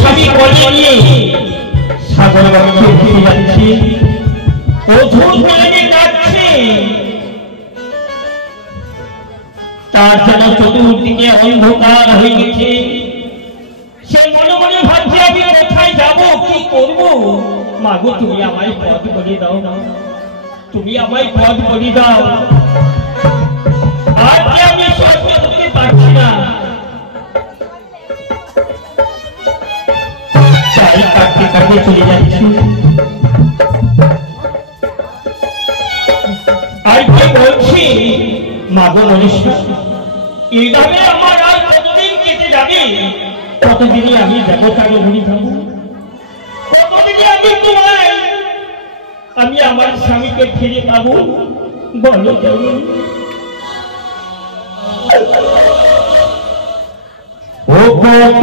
স্বামী বলে নিয়ে সাগর বাক্যে ফিরে যাচ্ছে, অধুর বলে যাচ্ছে, তার যেন চতুর্দিকে অন্ধকার হয়ে গেছে। সে মনে মনে ভাবছে আমি কোথায় যাব, কি করব। মাগো তুমি আমায় পথ বলে দাও, তুমি আমায় পথ বলে দাও। আর আমি সহ্য করতে পারছি না, তাই কাটতে কাটতে চলে যাচ্ছি। আর কে বলছি, মাগো মনীষা, এইভাবে আমার আর কতদিন কেটে যাবে? কতদিনে আমি দেবতার অগ্নি খাবো? কতদিনে আমি তোমায়, আমি আমার স্বামীকে ফিরে পাবো? বলো জননী। ও কত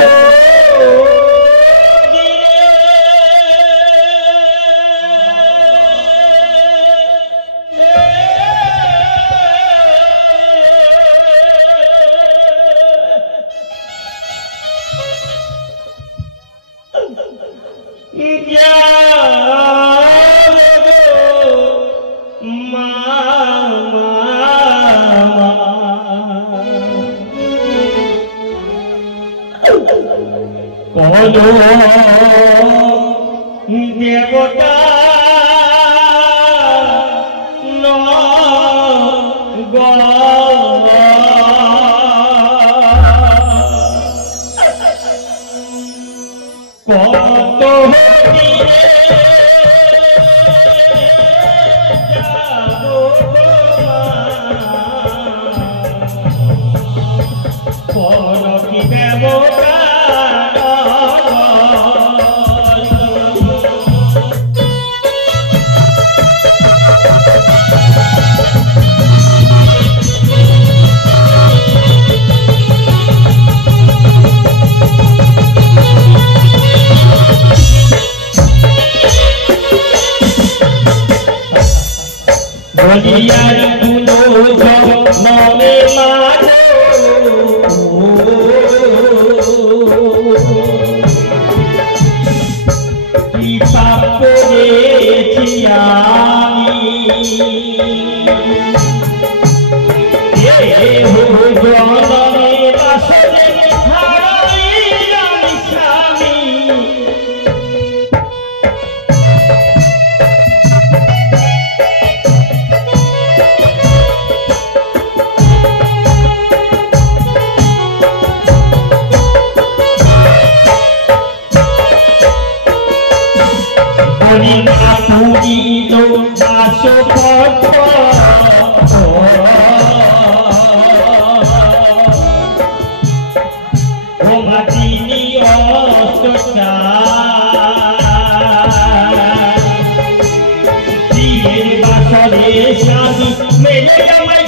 দেবতা বলিয়ার কুলো মনে মানো কি পাপ করেছি আমি, জনমের আসলে হারাইলাম স্বামী। পুরিল দাসপথ ও মাতিনি অষ্টচার বাসরে স্বামী মেলে আমায়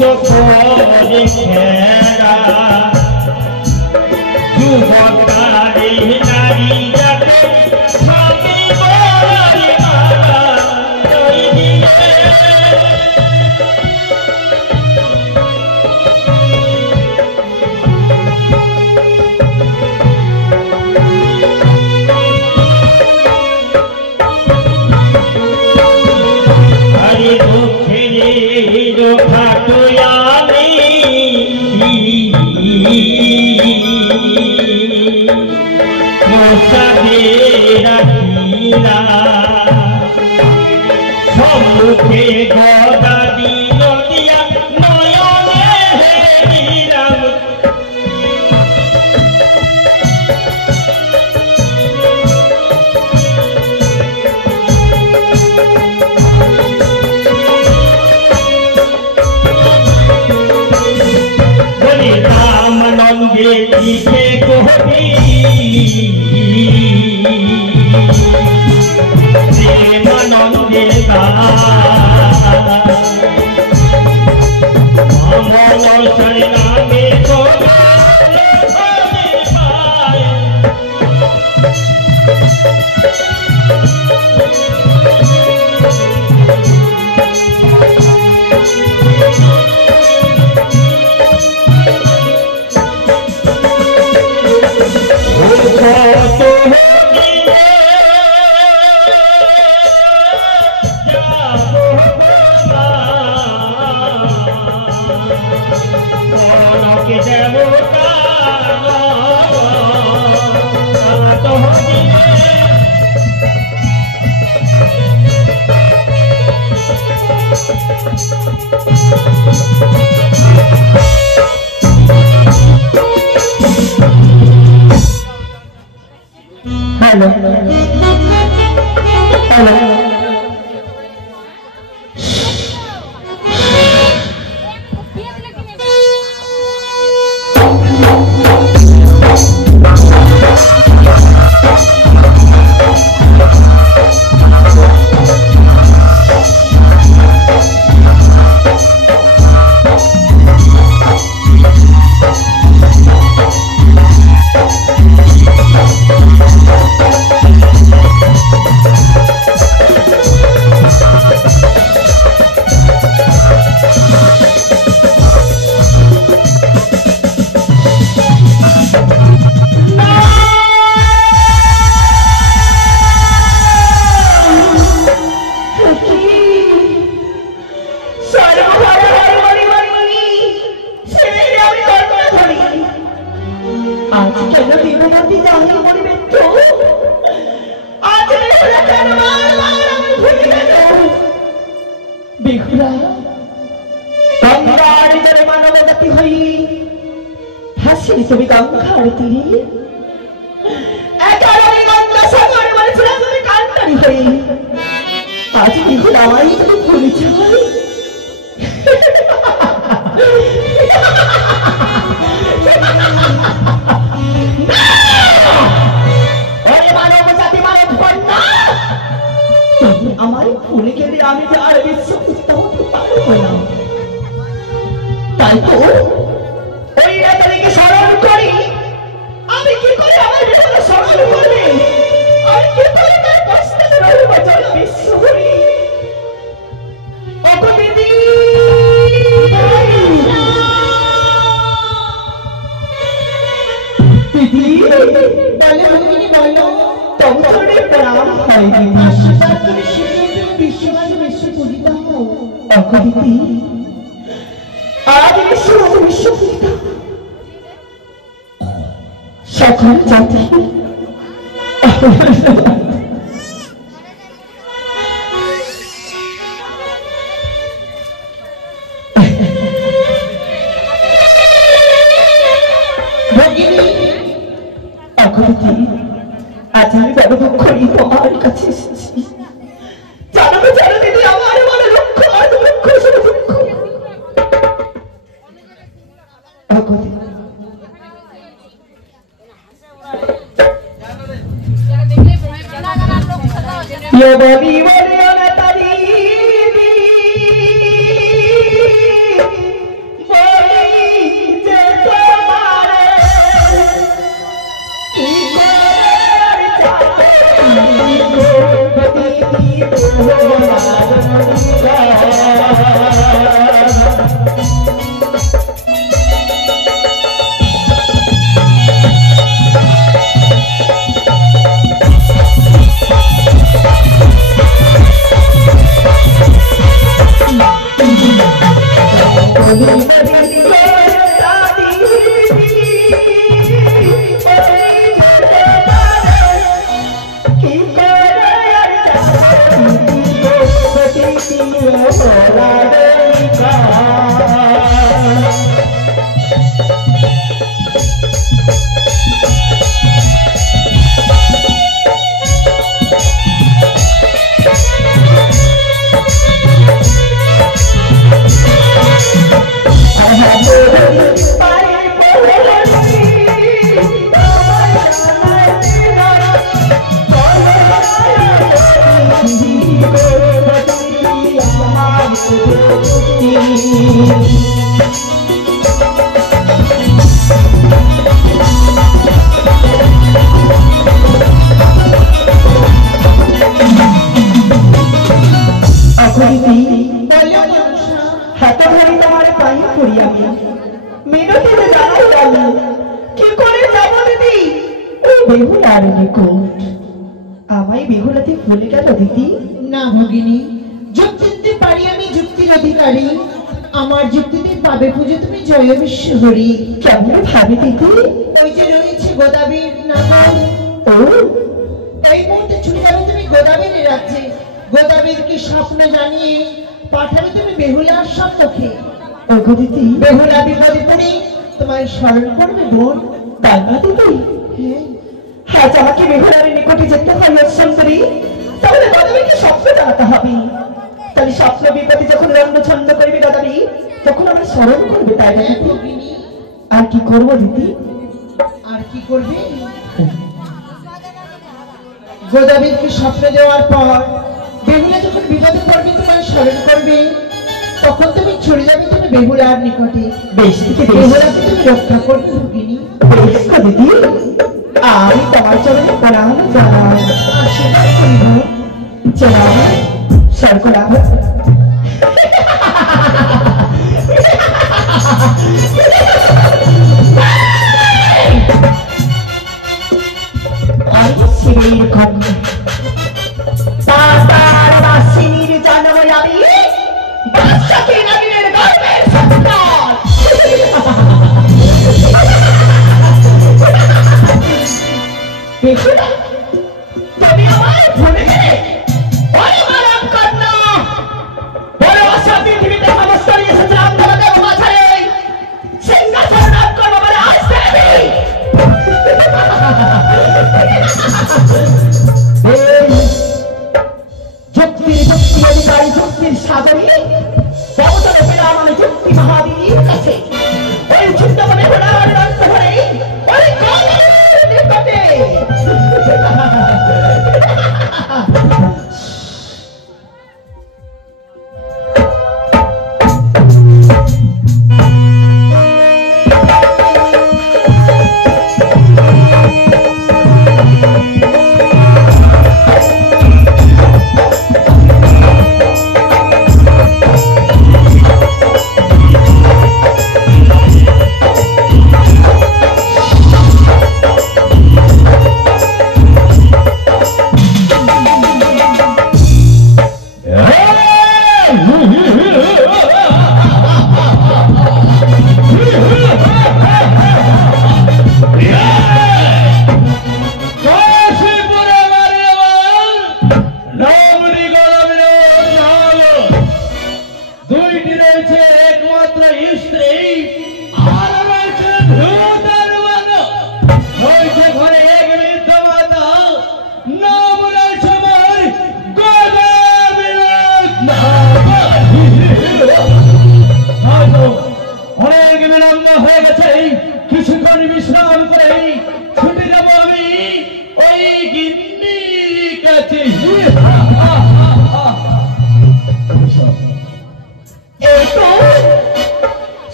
করে খেরা যুবকারে নারী যাতে স্বামী বলারি মালা রই দিয়ে আরে দুঃখেরে ফাটুয়ালি সম্মুখে গদা দিল দিয়া নয়নে হেরিলাম বলি রামানন্দে দিকে কবি প্রেমানন্দে অমল শরণামে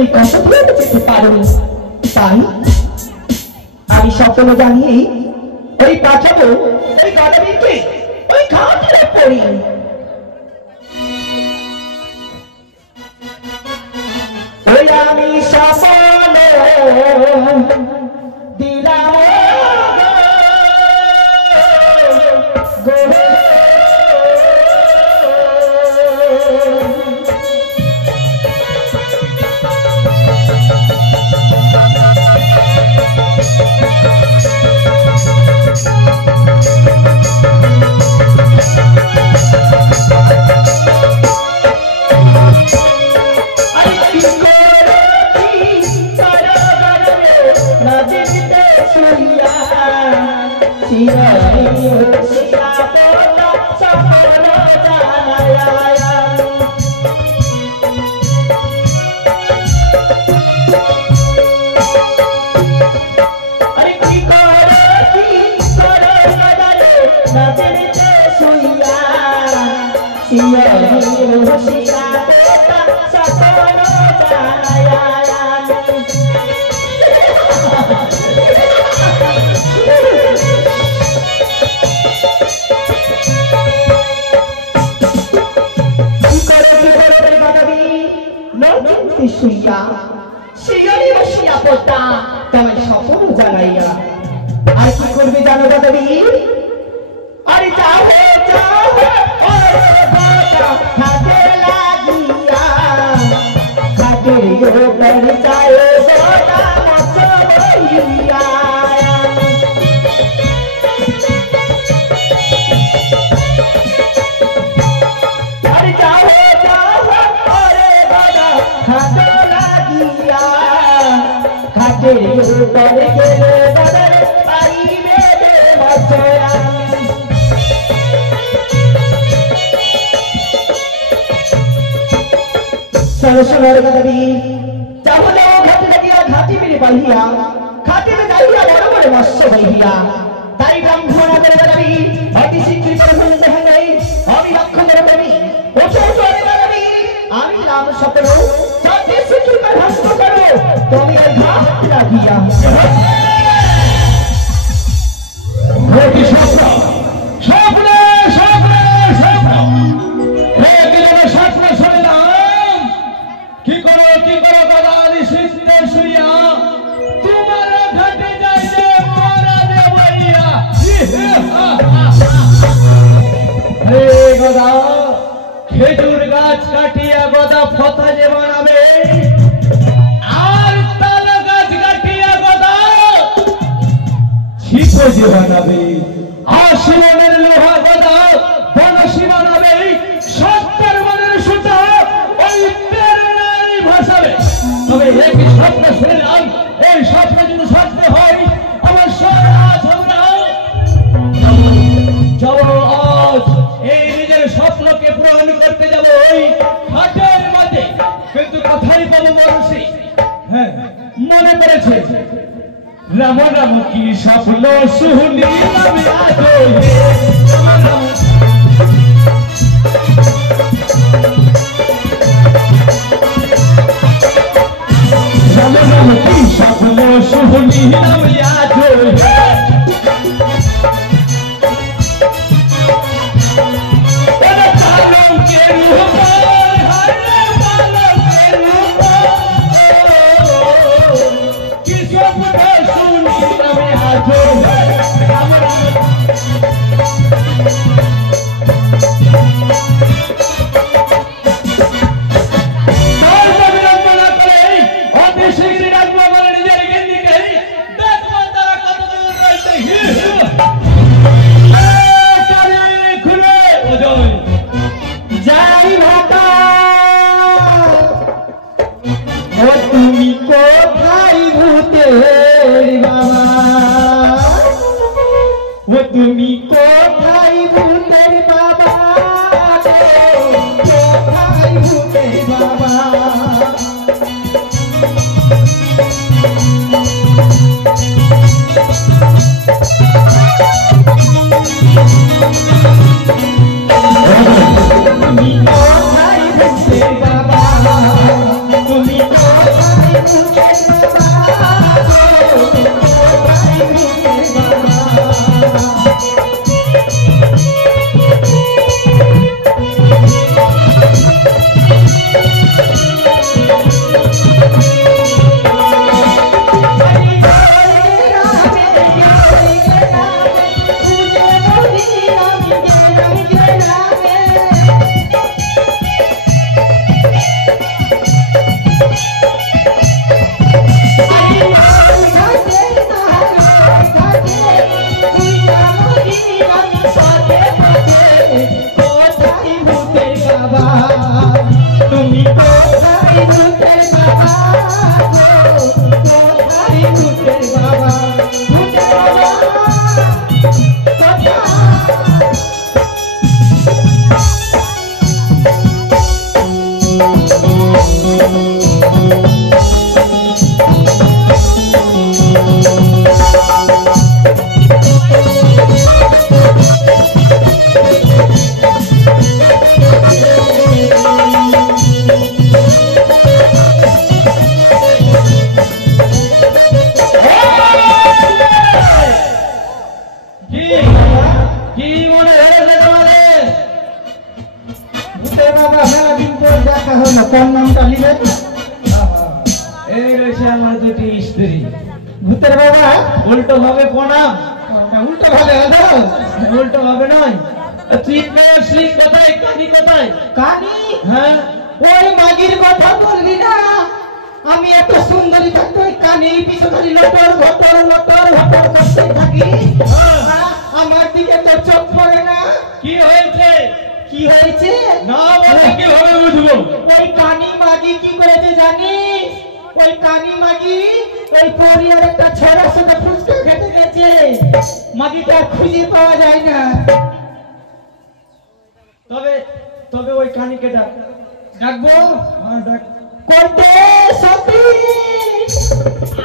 তুমি কত দূরে যেতে পারো। তাই আমি স্বপ্ন জানিয়ে ওই পাঠাবো ওই গদাবীরকে ওই ঘাটের পড়ি। ওই আমি স্বপ্ন দিলাম তোমার স্বপ্ন জানাইয়া আর কি করবে জানো গদাবীর? আরে যাও যাও হাতে লাগিয়া হাতের উপর যায় সোনা মসবইয়া। আরে যাও যাও ওরে দাদা হাতে লাগিয়া হাতের উপর গেলে দাদা পাইবে মসয়া। সরসর গদাবীর চাহলে ঘাটে লাগিয়া ঘাটি মেরে বাঁধিয়া ঘাটে মে যাইয়া বড় বড় মৎস্য বহিয়া। তাই ব্রাহ্মণাদের গদাবীর অতি শীঘ্রই প্রধান দেখা যায় আমি লক্ষণের প্রেমী ওঠো চলে গদাবীর আমি রাম স্বপ্ন যাতে শীঘ্রই ভস্ম করো তুমি ওই ঘাট লাগিয়া। কি স্বপ্ন স্বপ্ন স্বপ্ন স্বপ্ন স্বপ্ন শুনলাম। কি করো গদাদি সিদ্ধে শুইয়া তোমার ঘাটে যাইলে মারা দেবইয়া। হে গদা খেজুর গাছ কাটিয়া গদা ফতা যে বানাবে আর তাল গাছ কাটিয়া গদা ছিপো যে বানাবে আর শিবনের লোহা গদা বনশী বানাবে সত্তর মনের সুতা ওই প্রেরণায় ভাসাবে। তবে একই স্বপ্ন শুনলাম, এই স্বপ্ন যদি সত্য হয় অবশ্যই আজ আমরা যাব আজ এই নিজের স্বপ্নকে পূরণ করতে যাব ওই ঘাটের মাঝে। কিন্তু কথাই পাবো বলছি, হ্যাঁ মনে পড়েছে রাম রাম কি স্বপ্ন শুনিলাম আজ রাম রাম কি স্বপ্ন শুনিলাম আজ তুমি কোথায় ভূতের বাবা, কোথায় ভূতের বাবা। তুমি কোথায় ভূতের বাবা, তুমি কোথায় আমার দুটি স্ত্রী। ভূতের বাবা উল্টো ভাবে প্রণাম। উল্টো ভাবে হলো, উল্টো ভাবে নয়। তুই আসলি কোথায়? কানি কোথায়? কানি হ্যাঁ, ওই মাগির কথা বলবি না। আমি এত সুন্দরী থাকতে ওই কানি পিছু খালি লটর ঘটর করতে থাকি। আমার দিকে তো চোখ পড়ে না। কি হয়েছে? কি হয়েছে না বলে কিভাবে বুঝবো? ওই কানি মাগি কি করেছে জানিস? ওই কানি মাগি ওই পরিয়ার একটা ছেলের সাথে ফুচকা খেতে গেছে। মাগিটা খুঁজে পাওয়া যায় না। তবে তবে ওই কানিকে ডাকবো। হ্যাঁ, ডাক। করতে সতী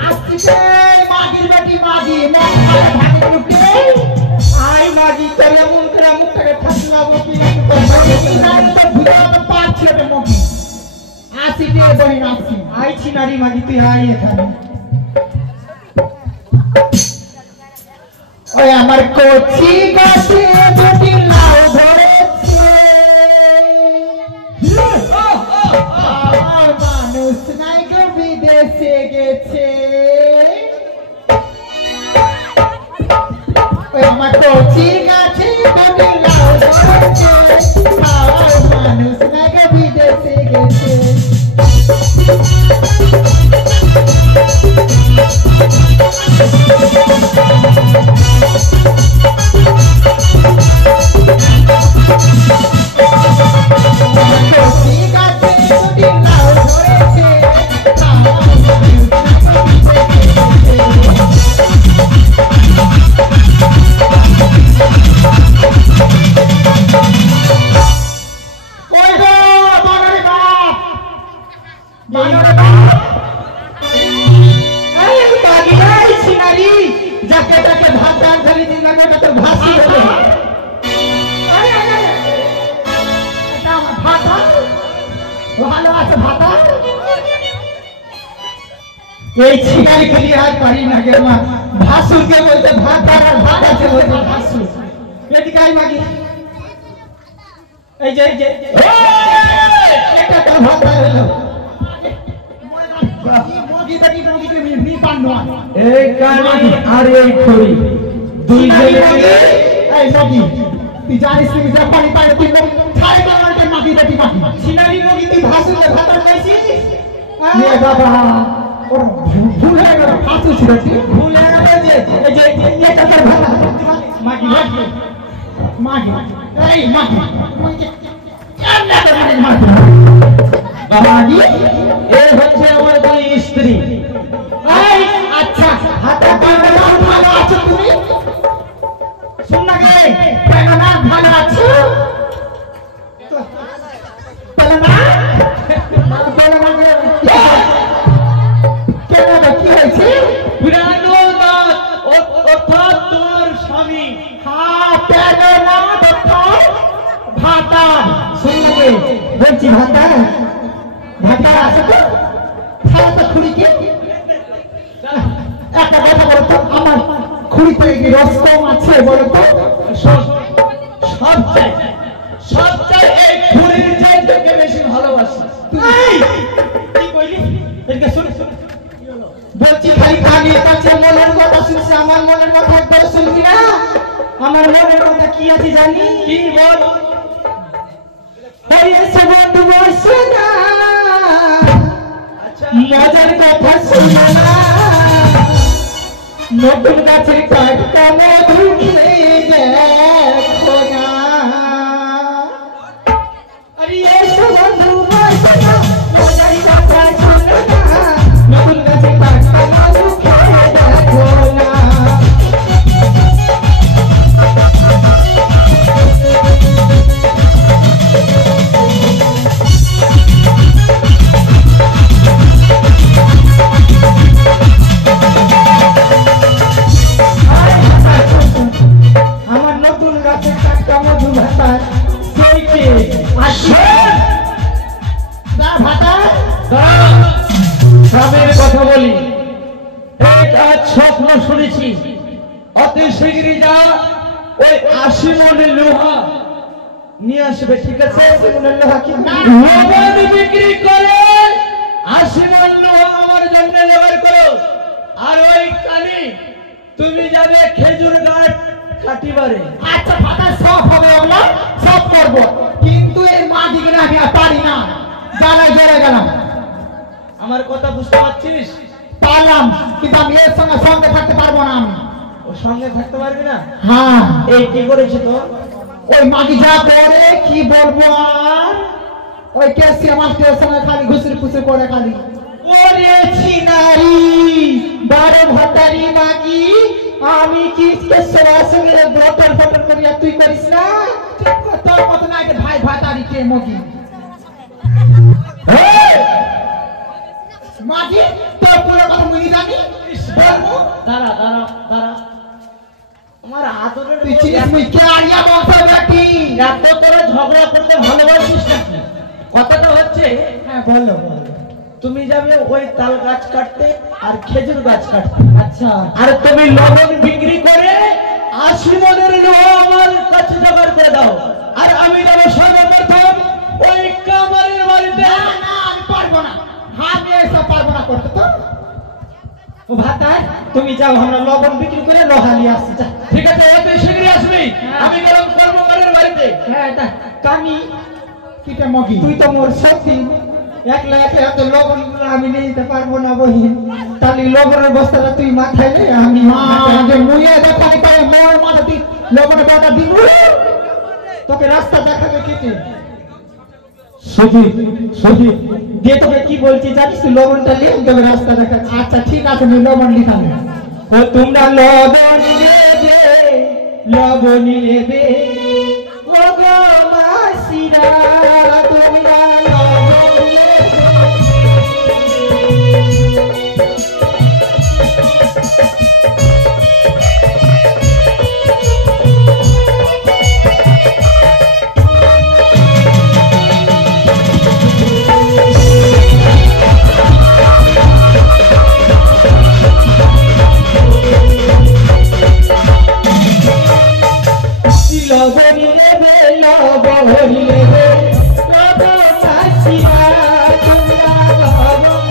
আসছে মাগির বাটি মাগি আই মাগি তোর এমন করে মুখটাকে ফাঁসলাবো কি পাচ্ছে মুখি আসি দিয়ে বই আসি আইছি নারী মাগি তুই আই এখানে। ওই আমার কচি গাছে দুটি লাউ ধরেছে, মানুষ নাই গো বিদেশে গেছে। ওই আমার কচি গাছে দুটি লাউ ধরেছে, মানুষ নাই গো বিদেশে গেছে। এই ছিগারি খেলি আর পারি না গে মা। ভাসুরকে বলতে ভাত আর ভাত আছে বলতে ভাসুর। এদিকে আই মাগি। এই যে একটা তো ভাত হলো। মগি দেখি মগিকে নি পান্ডা। এই কানি আর এই খড়ি দুই জনে এই মগি তুই জানিস তুমি যা পানি পায় তুই ছাড়ে তোমারটা মাগি দেখি মাগি। ছিনারি মগি তুই ভাসুরকে ভাত খাইছিস? এ বাবা ভুল হয়ে গেল। ফাঁসু ছিল ভুল হয়ে গেল। এই যে এটা তোর ভালো মাগি মাগি এই মাগি মাগি এই হচ্ছে আমার দুই স্ত্রী। এই আচ্ছা হাতে পায়ে ভালো আছো তুমি? শুন না গে কেন না ভালো আছো? কেন না কি হয়েছে? অর্থাৎ তোমার স্বামী। হ্যাঁ কেন না ভাতা শুনলে বলছি ভাতা ভাতা আছে তো খাওয়া তো খুঁড়িকে একটা কথা বলো তো আমার খুঁড়িতে কি রস কম আছে বলো তো? সব চাই এই খুঁড়ির চাইতে বেশি ভালোবাসি। কি কইলি? এদিকে শুন বলছি খালি কানের কাছে মনের কথা শুনছি, আমার মনের কথা একবার শুনবি না? আমার মনের কথা কি আছে জানি? কি বল? এসে বন্ধু বসে না মজার কথা শুনে না, নতুন গাছের কাঠটা মধু খেয়ে দেখো না। আরে এসে বন্ধু বসে না মজার কথা শুনে না, নতুন গাছের কাঠটা মধু খেয়ে দেখো না। আমার নতুন গাছের টাটকা মধু ভাতা সেইকে গ্রামের কথা বলি। এক আজ স্বপ্ন শুনেছি, অতি শীঘ্রই যা ওই 80 মনের লোহা নিয়ে আসবে। ঠিক আছে? লোহা কি লোহা বিক্রি করে আশীর্বাদ লোহা আমার জন্য জোগাড় করো। আর ওই কানি তুমি যাবে খেজুর গাছ কাটিবারে। আচ্ছা ফাটা সব হবে, ওগুলো সব করবো, কিন্তু এই মাটিকে না আমি আর পারি না, জানাই জেরে গেলাম। আমার কথা বুঝতে পারছিস? পারলাম, কিন্তু আমি এর সঙ্গে সঙ্গে থাকতে পারবো না। আমি ওর সঙ্গে থাকতে পারবি না? হ্যাঁ, এই কি করেছে তো? ওই মাটি যা করে কি বলবো আর, ওই কেসি মাস্টারের সঙ্গে খালি ঘুষির ফুসি করে খালি করেছি নারী বারে ভটারি মাগি। আমি কি কেসের সঙ্গে বটর ফটর করিয়া তুই করিস না? তোর মতো না ভাই ভাতারি কে মগি মাটি তোর পুরো কথা মুই জানি। বলবো দাঁড়া দাঁড়া দাঁড়া, আমার আদরের তুই চিনিস মুই কে আরিয়া বংশ ব্যক্তি। এত তোরা ঝগড়া করতে ভালোবাসিস নাকি? কথাটা হচ্ছে, হ্যাঁ বললো তুমি যাবে ওই তাল গাছ কাটতে আর খেজুর গাছ কাটতে। আচ্ছা, আর তুমি লবণ বিক্রি করে 80 মনের লোহা আমার কাছে জোগাড় করে দাও। আর আমি যাবো সর্বপ্রথম ওই কামারের বাড়িতে। না না আমি পারবো না, আমি এসব পারবো না করতে। তো ও ভাতার তুমি যাও, আমরা লবণ বিক্রি করে লোহা নিয়ে আসছি। ঠিক আছে, অতি শীঘ্রই আসবি। আমি গেলাম কর্মকারের বাড়িতে। হ্যাঁ এটা কামি কিটা মগি, তুই তো মোর সত্যি একলা একলা এত লবণ আমি নিয়ে যেতে পারবো না বহি। তাহলে লবণের বস্তাটা তুই মাথায় নে, আমি আগে মুয়ে দেখানি করে মোর মাথা তুই লবণের বস্তা দিব, তোকে রাস্তা দেখাবে কেটে সুজিত সুজিত দিয়ে তোকে কি বলছি জানিস, তুই লবণটা নিয়ে তোকে রাস্তা দেখাচ্ছি। আচ্ছা ঠিক আছে, আমি লবণ লিখাবো। ও তোমরা লবণ নেবে, লবণ নেবে, ও গো মাসিরা তোমরা লবণ নেবে। লবণ নেবে, লবণ নেবে, লবণ মাসিরা তোমরা লবণ।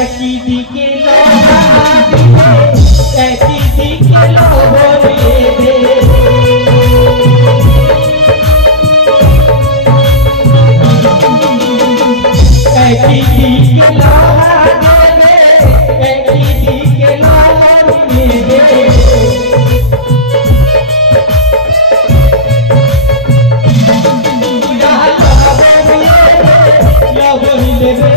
একই দিকে লোহা দিবে, একই দিকে লবণ নেবে। একই দিকে লোহা দেবে, একই দিকে লবণ নেবে। লবণ নেবে,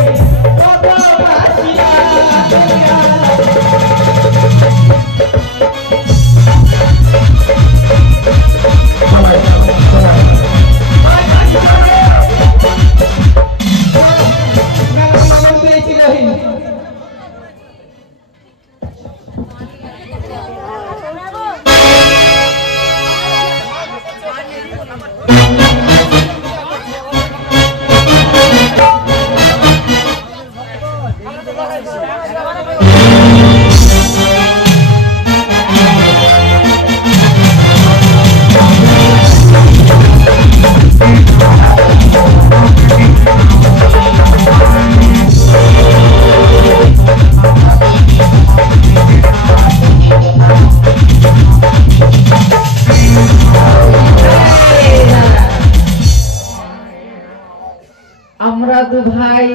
আমরা দু ভাই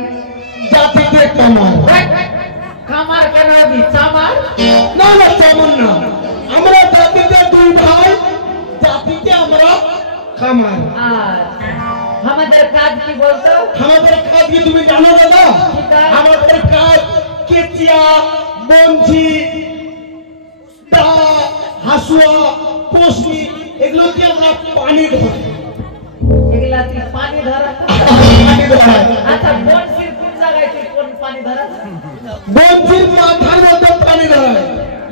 জাতিতে কামার। কামার কেন হবি? চামার না না তেমন না, আমরা জাতিতে দুই ভাই, জাতিতে আমরা কামার। আর আমাদের কাজ কি বলতো? আমাদের কাজ কি তুমি জানো দাদা? কি কাজ? আমাদের কাজ কেচিয়া, বঞ্চি, দা, হাসুয়া, পশমি, এগুলো দিয়ে আমরা পানি ধরি। এগুলা তুই পানি ধরা? পানি ধরাই। আচ্ছা বনশির কোন জায়গায় তুই কোন পানি ধরা? বঞ্চির মাথার মধ্যে পানি ধরাই।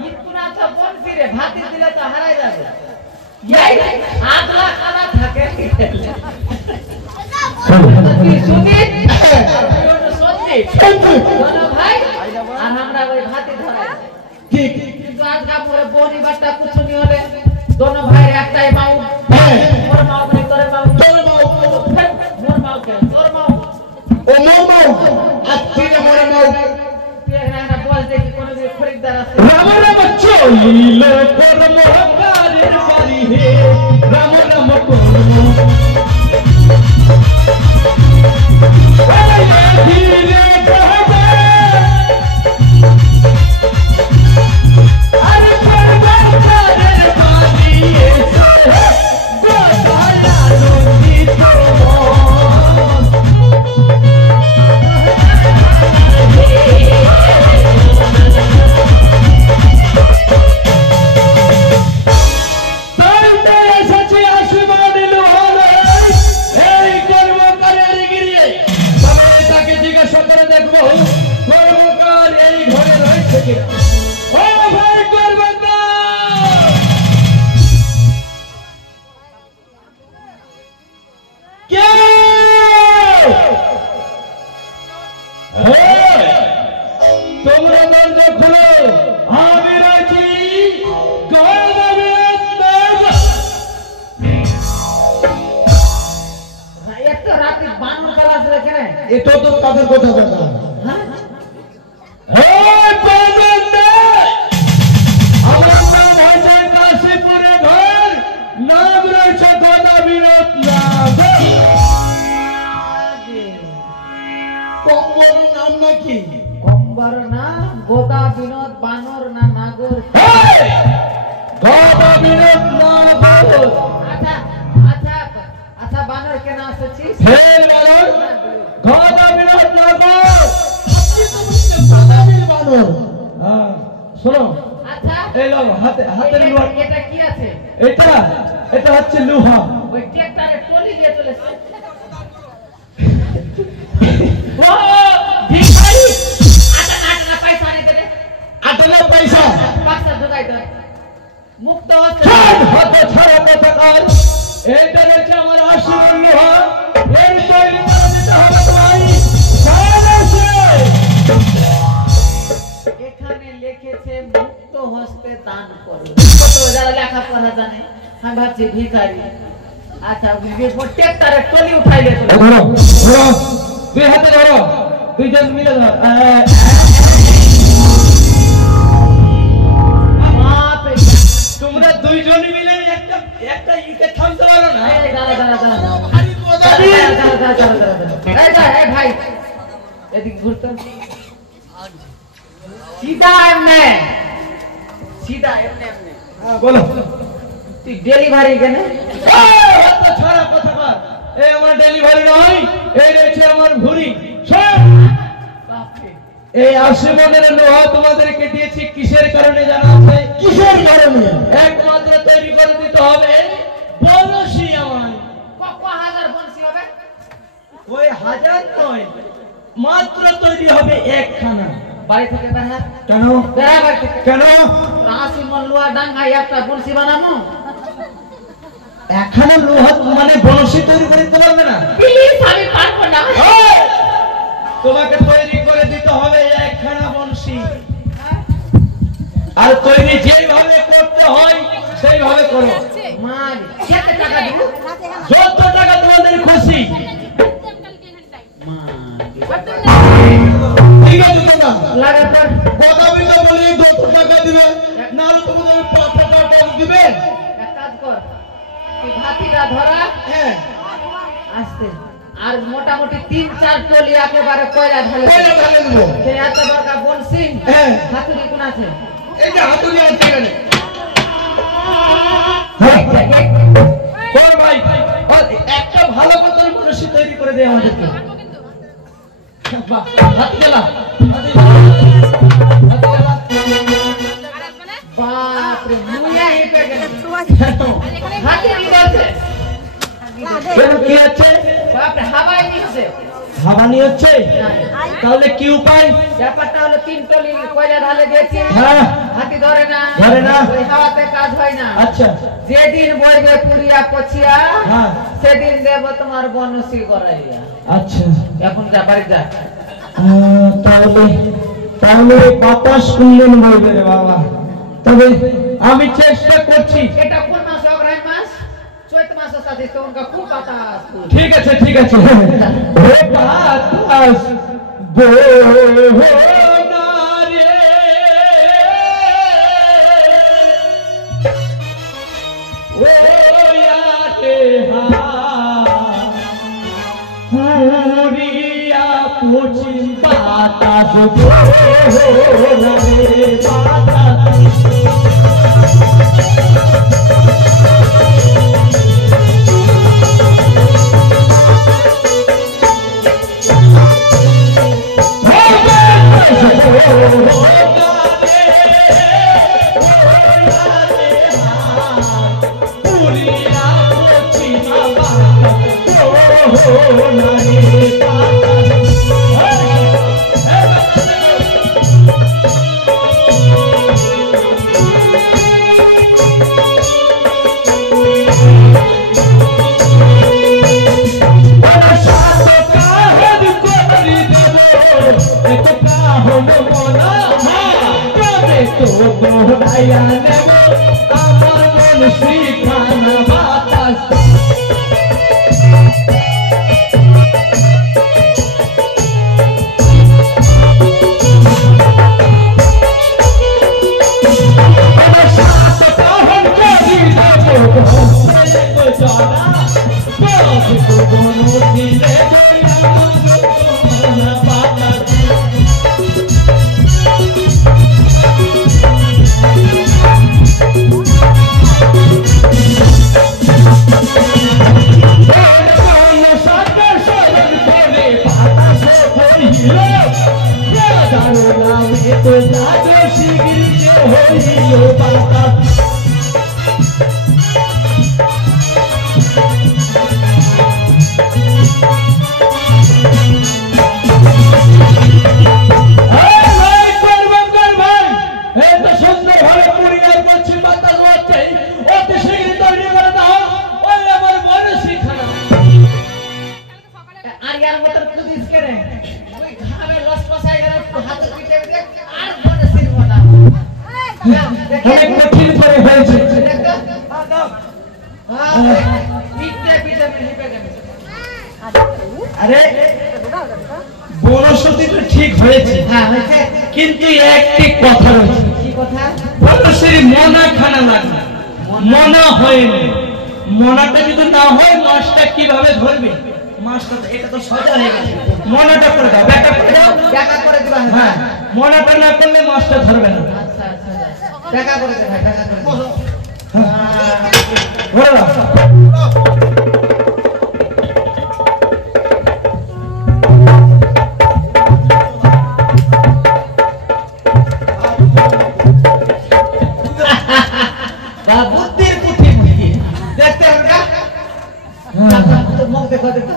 ইতুনা আচ্ছা বনশিরে ভাতি দিলে তো হারাই যাবে। এই আগলা কানা থাকে। কি সুমিত সঞ্জিত দোনো ভাই আর আমরা ওই ভাতে ধরাই ঠিক কিন্তু আজকে পরে বনি বাটা কিছু নি হলে দোনো ভাই একটাই মাউ মোর মাউ নে তোর মাউ মোর মাউ কে তোর মাউ ও মাউ আর তুই না মোর মাউ তুই না বল দেখি কোন যে খরিদ্দার আছে রাম রাম চলিল কর্ম কারের বাড়ি হে রাম রাম কর্ম ধীরে বহবে আরে কর্ম কারের বাড়ি হে গোদালা নদী তো এটা তো তাদের কথা কথা আমার নাম আছে কাশীপুরে ঘর নাম রয়েছে গোদা বিনোদ কম্বর নাম নাকি কম্বর না গোদা বিনোদ বানর না নাগর গোদা বিনোদ নাগর আচ্ছা আচ্ছা আচ্ছা বানর কেন আসছিস হে বানর গোদা বিনোদ নাগর বাদামির বানর হ্যাঁ শোনো আচ্ছা এই লো হাতের লোহা এটা কি আছে এটা হচ্ছে লোহা ওই ট্রাক্টরে টলি দিয়ে চলেছে ও ভিখারি আটা পয়সা নে দে আটলা পয়সা বাক্সা ঢুকাই দে মুক্ত হচ্ছে হাতে ছাড়া পতাকার এইটা হচ্ছে আমার আশীর্বাদ লোহা এই তৈরি করে দিতে হবে ভাই এখানে লিখেছে মুক্ত হস্তে দান করো কত যারা লেখাপড়া জানে আমি ভাবছি ভিখারি আচ্ছা ট্রাক্টরে টলি উঠাইলে তো ধরো দুই হাতে ধরো দুইজন মিলে ধর বাপ রে তোমরা দুইজনই মিলে একটা ইকে থামতে পারো না এই দাঁড়া দাঁড়া দাঁড়া আরে বাদামি এই ভাই এদিক ঘুরতো সিধা এমনে হ্যাঁ বলো তুই ডেলিভারি কেন হাতে ছাড়া পতাকার এই আমার ডেলিভারি নয় এই রয়েছে আমার ভুঁড়ি শোন এই আশীর্বাদের লোহা তোমাদেরকে দিয়েছি কিসের কারণে জানা আছে কিসের কারণে একমাত্র তৈরি করে দিতে হবে বনশী আমায় কত হাজার বংশী হবে ওই হাজার নয় মাত্র তৈরি হবে একখানা বাড়ি থেকে বের কেন বেড়া বাড়ি থেকে কেন 80 মন লোহা ডাঙ্গাই একটা বংশী বানানো একখানা লোহা মানে বনশী তৈরি করে দিতে পারবে না প্লিজ আমি পারবো না তোমাকে তৈরি করে দিতে হবে একখানা বনশী আর তৈরি যেভাবে করতে হয় সেইভাবে করো মার কত টাকা দিব যত টাকা তোমাদের খুশি ঠিক আছে দাদা লাগে পর বাদামি তো বলি 200 টাকা দিবে না হলে তোমাদের 500 টাকা দিবে এক কাজ কর তুই ভাতিটা ধরা হ্যাঁ আসতে আর মোটামুটি 3-4 টলি একেবারে কয়লা ঢালে কয়লা ঢালে দেব সেই এত বড় বংশী হ্যাঁ হাতুড়ি কোন আছে এই যে হাতুড়ি আছে এখানে কর ভাই আর একটা ভালো মতন বনশী তৈরি করে দে আমাদেরকে বাহ হাত গেলা বাপ রে মুয়া হেপে গেল হাতুড়ি বলছে কেন কি আছে বাপ রে হাওয়াই নিচ্ছে হাবানি হচ্ছে তাহলে কি উপায়? ব্যাপারটা হলো 3 টলি কয়লা ঢালে দিয়েছি, হ্যাঁ হাতি ধরে না, ধরে না। ওই হাওয়াতে কাজ হয় না। আচ্ছা যেদিন বইবে পুরিয়া পচিয়া, হ্যাঁ সেদিন দেব তোমার বনসি করাইয়া। আচ্ছা এখন যা বাড়ি যা। তাহলে তাহলে বাতাস করলেন বলবে রে বাবা। তবে আমি চেষ্টা করছি। এটা কোন মাস? অগ্রহায়ণ মাস, চৈত মাসের সাথে তোমরা খুব বাতাস। ঠিক আছে ঠিক আছে। ও বাতাস বো পশ্চিম বাতাস কিন্তু একটি কথা রয়েছে। কি কথা? বনশ্রী মনা খানা লাগবে, মনা হয়নি। মনাটা যদি না হয় মাছটা কিভাবে ধরবে? মাছটা এটা তো সোজা হয়ে গেছে। মনাটা করে দাও, ব্যাটা করে দাও, দেখা করে দিবা। হ্যাঁ মনাটা না করলে মাছটা ধরবে না। আচ্ছা আচ্ছা দেখা করে দে ভাই, দেখা করে দে। ধরে দাও। বুদ্ধির পুঁথি দেখতে হবে মুখ দেখো দেখো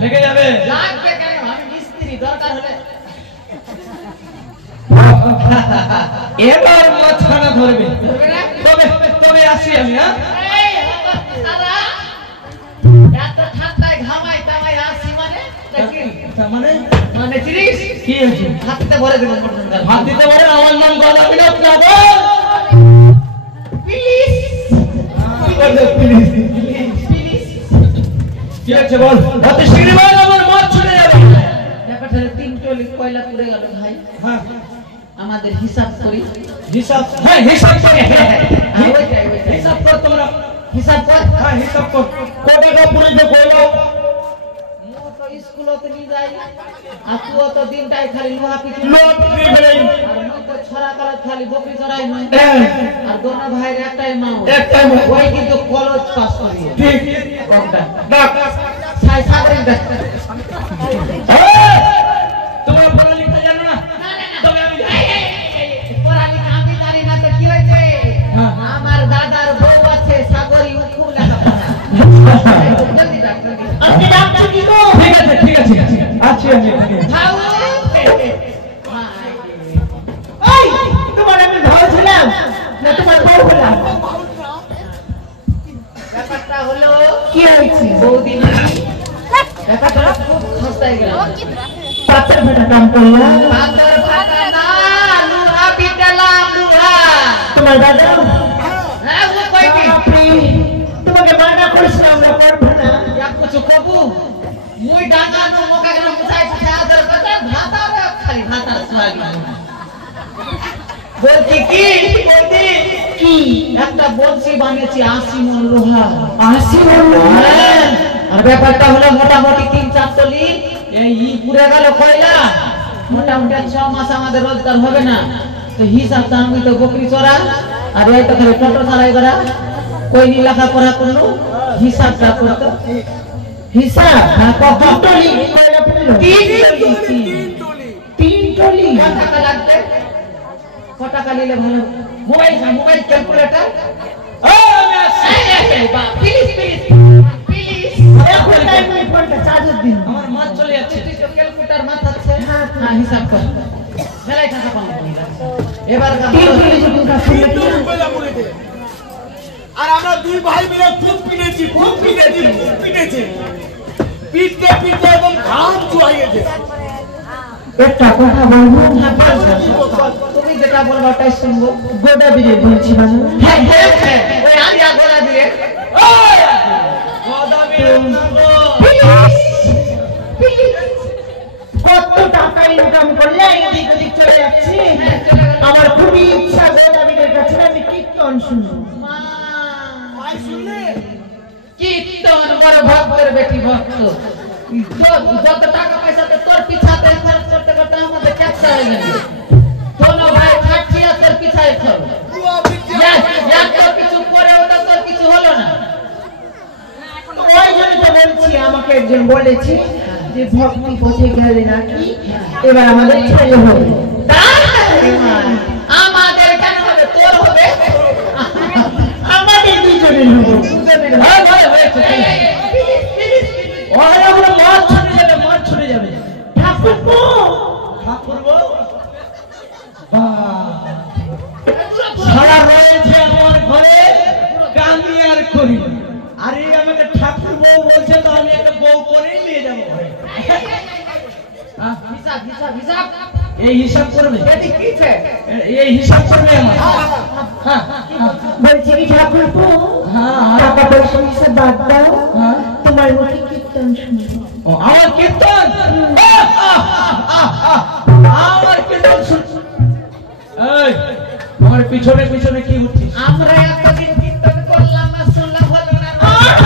লেগে যাবে। লাগবে কেন? আমি মিস্ত্রি, দরকার হলে। এবার মাছখানা ধরবে। ধরবে না? তবে তবে আসি আমি। হ্যাঁ এই দাদা এত ঠান্ডায় ঘামাই তামাই আসি মানে দেখি মানে মানে চিনিস কি হয়েছে? হাতে ভরে দেব। হাত দিতে পারে। আমার নাম গলা Binod Yadav. Please please please কি আছে বল? অতি শীঘ্রই বল, আমার মাছ ছুটে যাবে। ব্যাপারটা 3 টলি কয়লা পুড়ে গেল ভাই। হ্যাঁ আমাদের হিসাব করি। হিসাব? হ্যাঁ হিসাব করে। ওইটাই হিসাব কর তোমরা। হিসাব কর। হ্যাঁ হিসাব কর। কত টাকা পুড়েছে কইলো? মু তো স্কুলতে নি যাই, আর তুই তো দিনটাই খালি লোহা পিটি। লোট নিয়ে বেরাই। আর মু তো ছড়া কালে খালি বকরি চড়াই নয়। হ্যাঁ আর দোনো ভাইয়ের একটাই মা। একটাই মা। ওই কিন্তু কলেজ পাস করি। ঠিক কোনটা? ডাক। ছাই সাগরে ডাক। তোমরা পড়ালেখা জানো না? না না না। তবে আমি পড়ালেখা আমি জানি না তো কি হয়েছে? আমার দাদার বউ আছে সাগরি, ও খুব লেখাপড়া। জলদি ডাক। আজকে ডাকছো কি গো? ঠিক আছে ঠিক আছে। আচ্ছা খালি ভাউ এই তোমার আমি ভাও ছিলাম না তোমার বউ হলাম? ব্যাপারটা হলো কি হয়েছে? বৌদি ব্যাপারটা খুব খস্তায় গেল। পাথর ফাটা কাম করলাম। পাথর ফাটা না, লুহা পিটালাম, লুহা। তোমার দাদা হ্যাঁ ও কইটি বাপরে, তোমাকে মানা করেছিলাম না করবে না। या कुछ कबू মুই ডাঙা নো মোকা গেল মুসাই চাদর কথা ভাতা খালি ভাতা সুয়াগি বলছি কি বলছি কি একটা বলছি বানিয়েছি 80 মণ লোহা। 80 মণ? হ্যাঁ, আর ব্যাপারটা হলো মোটামুটি 3-4 তলি এই পুরে গেল কয়লা, মোটামুটি 6 মাস আমাদের রোজগার হবে না। তো হিসাবটা আমি তো বকরি চড়া আর এই তো খালি টোটো চালাই করা, কই নি লেখাপড়া করলো, হিসাবটা করতো। হিসাব হ্যাঁ কত টলি কয়লা পেলো? 3 টলি। 3 টলি? কত টাকা লাগবে? কত টাকা নিলে ভালো? Mobile calculator. ও আমি আসছি। প্লিজ প্লিজ প্লিজ এখন টাইম নেই, ফোনটা চার্জে দিন। আমার মাছ চলে যাচ্ছে। তুই তো ক্যালকুলেটর মাথাচ্ছে। হ্যাঁ হিসাব কর। মেলাই টাকা পাবো। এবার 3 টলি যখন কাজ করলে কি? আর আমরা দুই ভাই মিলে খুব পিটেছি পিটতে পিটতে একদম ঘাম চুয়াইয়েছে। একটা কথা বলবো? তুমি যেটা বলবো ওটাই শুনবো। গোটা বিরে বলছি বাবু। হ্যাঁ হ্যাঁ হ্যাঁ ওই আলিয়া গোলা দিয়ে কত টাকা ইনকাম করলে এদিক ওদিক চলে যাচ্ছে। আমার খুবই ইচ্ছা গোদাবিদের কাছে আমি কীর্তন শুনবো। ভাই শুনলে কীর্তন বড় ভক্তের বেটি ভক্ত। যত টাকা পয়সা তো তোর পিছাতে খরচ করতে করতে আমাদের ক্যাপচা হয়ে গেল। দোনো ভাই খাটিয়া তোর পিছায় খরচ। তোর কিছু করে ওটা তোর কিছু হলো না। ওই জন্য তো বলছি, আমাকে একজন বলেছে যে ভক্তি পথে গেলে নাকি এবার আমাদের ছেলে হবে। আমাদের কেন হবে? তোর হবে। আমাদের দুজনের হবে। মাছ ছড়ে যাবে। ঠাকুরপো, সারা রয়েছে আমার ঘরে, কান্দি আর করি। আরে আমাকে ঠাকুর বউ বলছে, তো আমি একটা বউ করেই নিয়ে যাবো। হিসাব হিসাব হিসাব এই হিসাব করবে, এটি কিছে? এই হিসাব করবে আমার। হ্যাঁ বলছি কি ঠাকুরপো, হ্যাঁ টাকা পয়সা হিসাব বাদ দাও, হ্যাঁ। তোমার মুখে কীর্তন শুনবো। ও, আমার কীর্তন, আমার কীর্তন শুন। এই, আমার পিছনে পিছনে কি উঠছিস? আমরা এতদিন কীর্তন করলাম না, শুনলাম হলো না।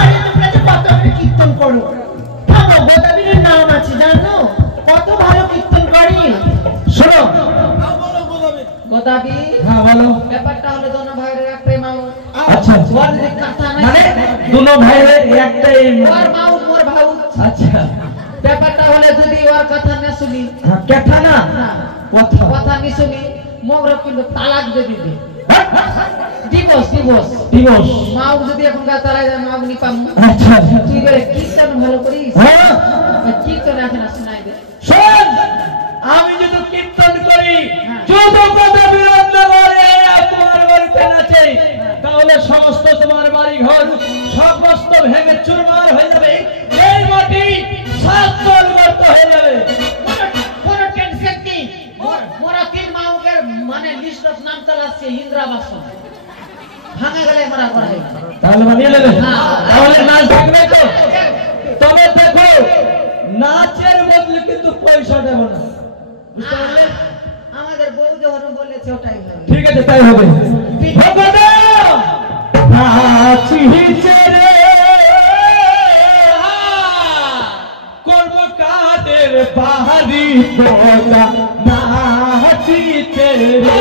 আরে তোমরা যে কত কীর্তন করো, থামো, গোদাবীরের নাম আছে জানো, কত ভালো কীর্তন করে। শোনো, গোদাবি হ্যাঁ বলো। ব্যাপারটা হলো দোনো ভাইয়ের একটাই মাও। আচ্ছা ওর যে কথা নাই, মানে দুনো ভাইয়ের একটাই। ওর মাও মোর ভাউ। আচ্ছা, ব্যাপারটা হলো যদি ওর কথা না শুনি, কথা না না কথা। কথা নি শুনি, মোর কিন্তু তালাক দিয়ে দিবে। ডিভোর্স ডিভোর্স দিবস। মাও যদি এখন তালাক দেয়, মাও নি পাম। আচ্ছা তুই বলে কীর্তন ভালো করিস, হ্যাঁ কীর্তন এখন শোনাই দে। শোন, আমি যদি কীর্তন করি, যত কথা বিরোধ না করে তোমার বাড়িতে নাচে, তাহলে সমস্ত তোমার বাড়ি ঘর সমস্ত ভেঙে চুরমার হয়ে যাবে। এই মাটি সাত তল গর্ত হয়ে যাবে। কোনো টেনশন নেই। মোরা 3 মাউকের মানে লিস্ট অফ নাম চালাচ্ছে ইন্দ্রাবাস ভাঙা গেলে মারা করা হবে। তাহলে বানিয়ে নেবে। হ্যাঁ। তাহলে নাচ দেখবে তো? তবে দেখো, নাচের বদলে কিন্তু পয়সা দেব না, বুঝতে পারলে? আমাদের বউ যখন বলেছে ওটাই হবে। ঠিক আছে, তাই হবে। নাচিছে রে করব কাদের বাহারি তোলা, নাচিছে রে।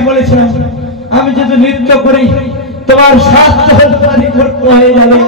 আগেই বলেছিলাম আমি যদি নৃত্য করি তোমার সাত জল পানি করতে হয়ে যাবে।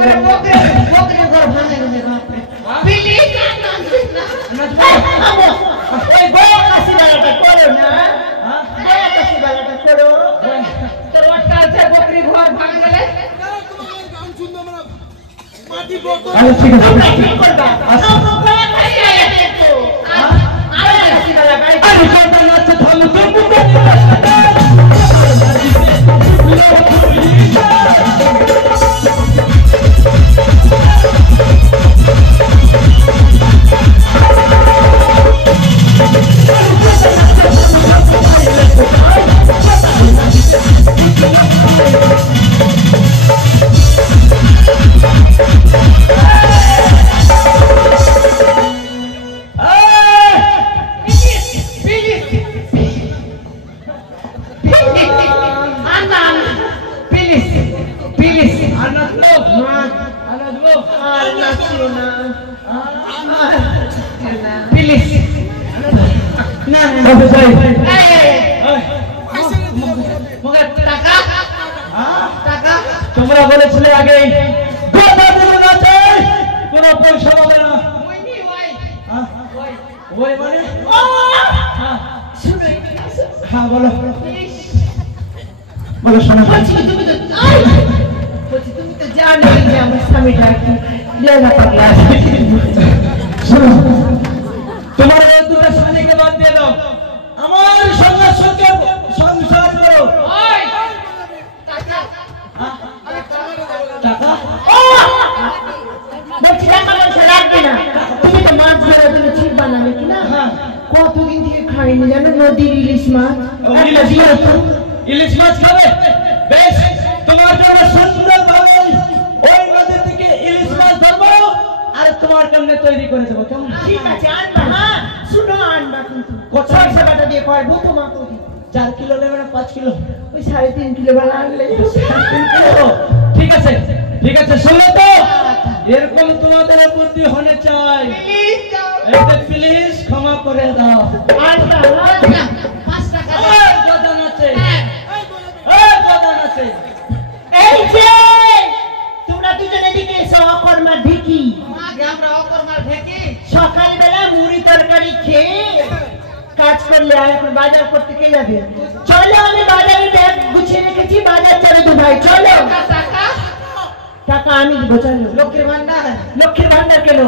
তোমরা বলেছিলে আগে কোন পয়সা পাবে না। ওই মানে হ্যাঁ বলো বলো শোনো। তুমি তো জানো যে আমার স্বামীটা কি লেলা পাগলা। তোমার এই দুটো স্বামীকে বাদ দিয়ে দাও, আমার সঙ্গে সঙ্গে সংসার করো। টাকা বলছি টাকা পয়সা লাগবে না। তুমি তো মাছ ধরার জন্য ছিপ বানাবে কিনা? কতদিন থেকে খাইনি জানো নদীর ইলিশ মাছ। ইলিশ মাছ খাবে? বেশ, তোমার জন্য সুন্দর ভাবে ওই নদী থেকে ইলিশ মাছ ধরবো আর তোমার সামনে তৈরি করে দেবো, কেমন? ঠিক আছে আনবা। হ্যাঁ শুনো আনবা কিন্তু সরষে বাটা দিয়ে করবো তোমাকে। 4 কিলো নেবে না 5 কিলো? ওই 3.5 কিলো বালা আনলে। ঠিক আছে ঠিক আছে, শোনো তো এরকম তোমাদের বুদ্ধি হনে চাই। এটা প্লিজ ক্ষমা করে দাও। এই যে তোমরা দুজনে দিকে এসো অকর্মার ঢেকি। সকালবেলা মুড়ি তরকারি খেয়ে কাজ করলে আর এখন বাজার করতে কে যাবে? চলো আমি বাজারে ব্যাগ গুছিয়ে রেখেছি, বাজার চলে দু ভাই চলো। টাকা আমি দিব চলো। লক্ষ্মীর ভান্ডার? লক্ষ্মীর ভান্ডার কেন?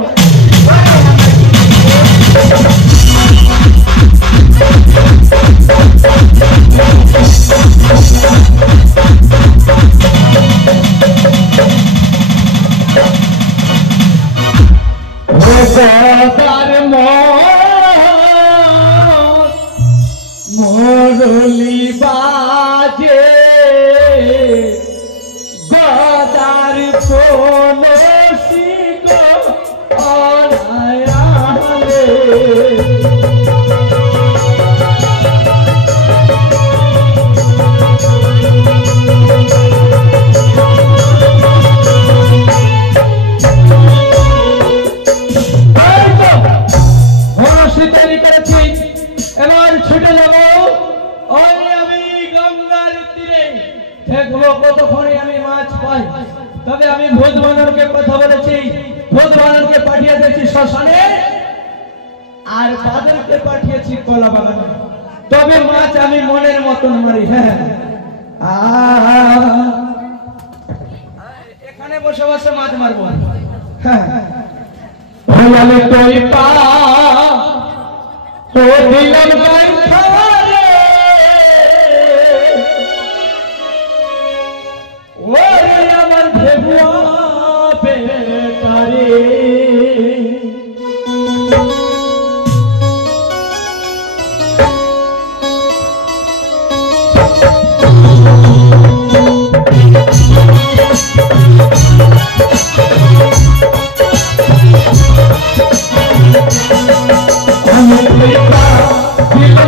মোরলি বাজে গদার পলসি গো অনায়ালে। তৈরি করেছি, এবার ছুটে যাব। ওই আমি গঙ্গার তীরে দেখবো কতক্ষণে আমি মাছ পাই। তবে আমি ভূত বানরকে কথা বলেছি, ভূত বানরকে পাঠিয়ে দিয়েছি শ্মশানে আর বাদরকে পাঠিয়েছি কলা বাগানে। তবে মাছ আমি মনের মতন মারি। হ্যাঁ এখানে বসে বসে মাছ মারবো। হ্যাঁ ভোলালে তুই পা তো দিলাম গাইথারে ওরে আমার ভেবুয়া বেটারে। আমি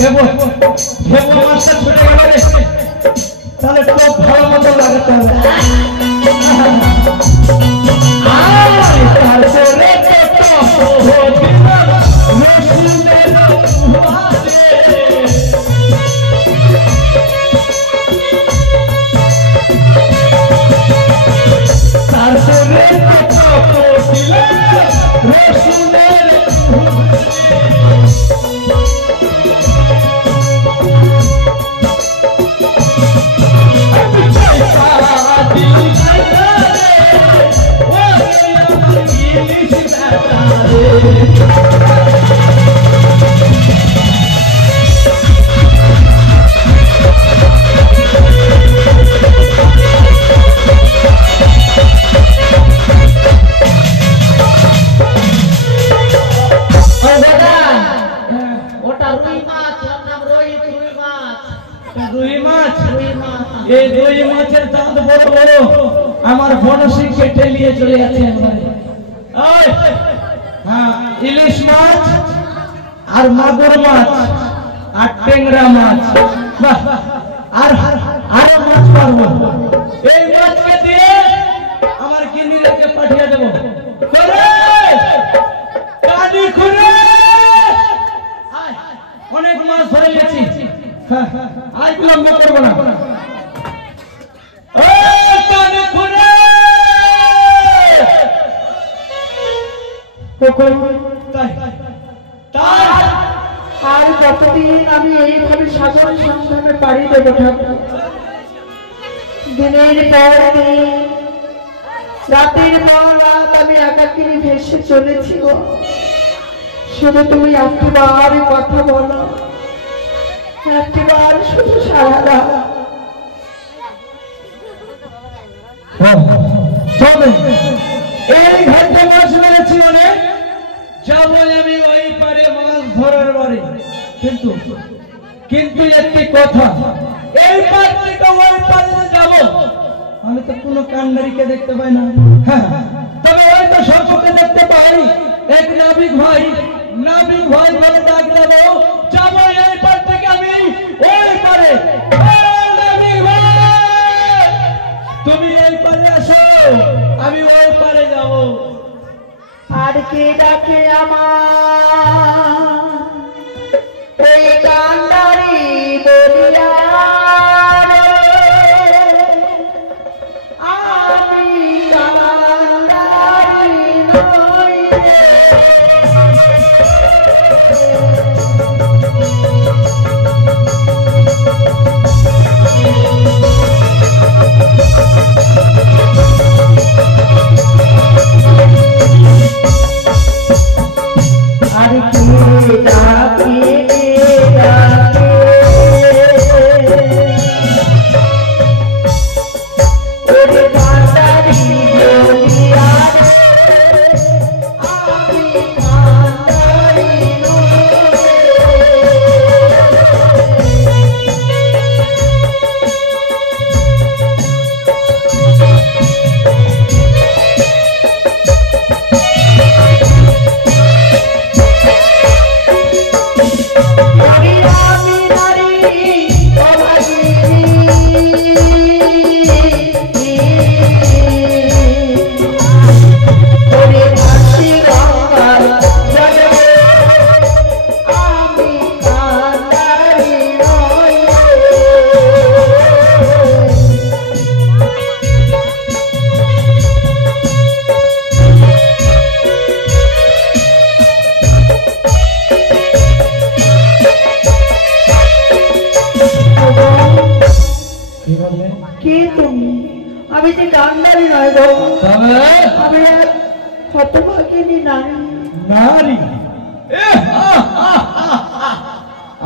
হেবো মাছটা ছুটে গেল রে, তাহলে খুব ভালো মতো লাগাতে হবে। এই দুই মাছের দাঁত বড় বড়, আমার বনশিংকে ঠেলিয়ে চলে যাচ্ছে একবারে। হ্যাঁ, ইলিশ মাছ আর মাগুর মাছ আর টেংরা মাছ, আর আরো মাছ পারবো। এই মাছকে দিয়ে আমার গিন্নিকে পাঠিয়ে দেবো। অনেক মাছ ধরে গেছি, আজ বিলম্ব করবো না। আর কতদিন আমি এইভাবে সাগর সংগ্রামে পাড়ি দেবো ঠাকুর? দিনের পর দিন, রাতের পর রাত আমি একাকিনী ভেসে চলেছি গো। শুধু তুমি একবার কথা বলো, একবার শুধু সারা রাত। এই ঘাটে মাছ মেরেছি মানে যাবো আমি ওই পারে মাছ ধরার বাড়ি, কিন্তু কিন্তু একটি কথা, এই পার থেকে ওই পারে যাব আমি তো কোনো কান্ডারিকে দেখতে পাই না। হ্যাঁ, তবে ওই তো সর্বকে দেখতে পাই, এক নাবিক ভাই বলে ডাক দেবো, যাবো এই পার থেকে আমি ওই পারে। নাবিক ভাই, তুমি এই পারে আসো, আমি ওই পারে যাব। আর কে ডাকে আমার ওই কান্ডারি বলিয়া, আমি কান্ডারি নই রে। আর কে ডাকে ওরে কান্ডারি বলিয়া, আমি কান্ডারি নই রে। কে তুমি? আমি যে কান্ডারি নয় গো, আমি এক হতভাগিনী নারী। নারী?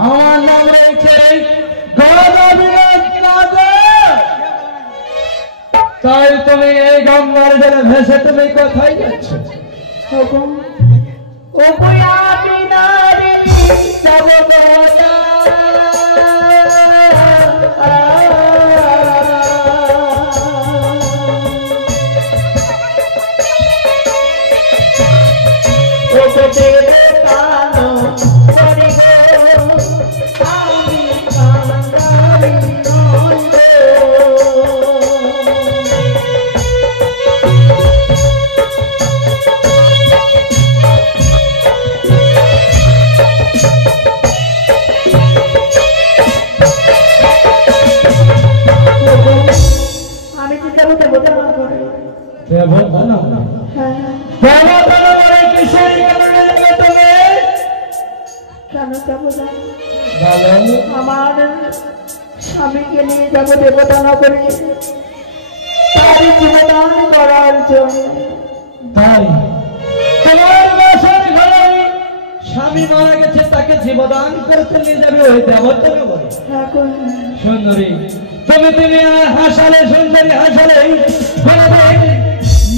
আমার নাম রয়েছে তাই তুমি এই গঙ্গার জলে ভেসে তুমি কোথায় যাচ্ছ? ও আমি নারী যাব কেন যাবো না? ভালো আমার স্বামীকে নিয়ে যাবো দেবতা নগরে তার জীবদান করার জন্য। তাই তোমার বাসার ঘরে স্বামী মারা গেছে, তাকে জীবদান করতে নিয়ে যাবে ওই দেবতা নগরে। হ্যাঁ গো, সুন্দরী তুমি আর হাসালে, সুন্দরী হাসালে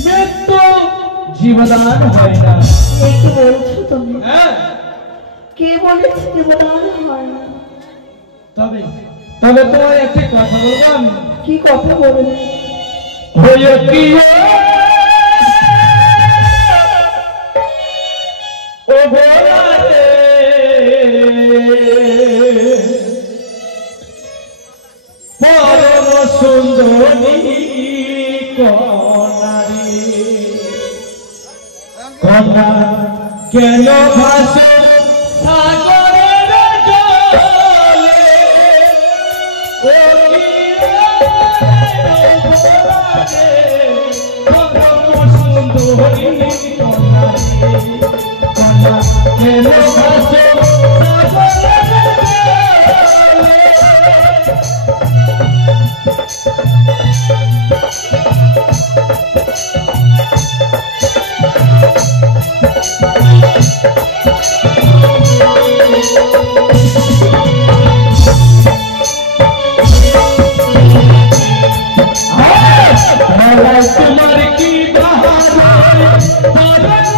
মৃত্যু জীবদান হয় না। এ কি বলছো তুমি? হ্যাঁ, কে বলেছে জীবদান হয় না? তবে তবে তোমার একটি কথা বলবো আমি। কি কথা বলবে? হয়ে কি ও গোলারে পরম সুন্দরী কনারে কন্যা কেন ভাসে সাগরের জলে ও পরম সুন্দরী কনারে কন্যা কেন ভাসে সাগরের তোমার কি আমার কাছে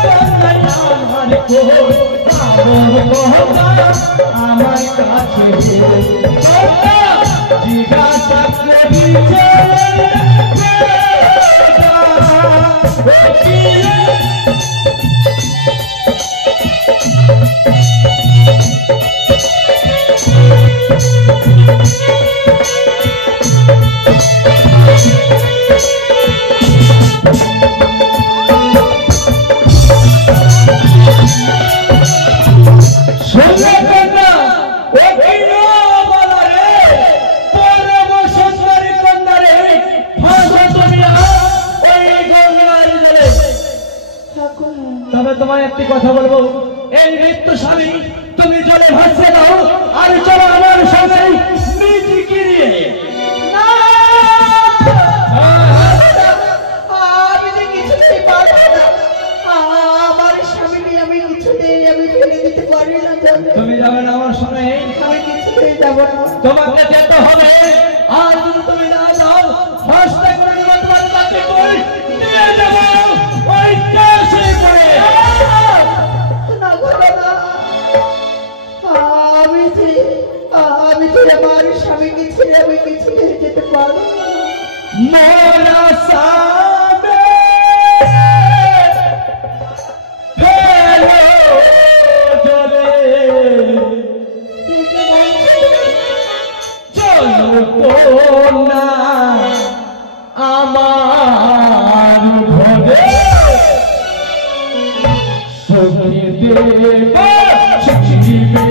জিজ্ঞাসা করিছে তবে তোমায় একটি কথা বলবো, এই মৃত্যু স্বামী তুমি জলে ভাসছে দাও আর চলো আমার সঙ্গে মিজিকিরিয়ে। আমি যে কিছুতেই পারবো না, আমার স্বামীকে আমি কিছুতেই আমি ফেলে দিতে পারি না। তুমি যাবে না আমার সঙ্গে? আমি কিছুতেই যাবো না। তোমাকে যেতে হবে, আর যদি তুমি না যাও হস্তে করে নেব তোমার কাছে কই নিয়ে যাব ওই কাছে করে। না করো না, আমি যে আমার স্বামীকে ছেড়ে আমি কিছুতেই যেতে পারবো না। মোরা সাবে ফেলো জলে চলো না আমার ঘরে সখী দেব শিখিবে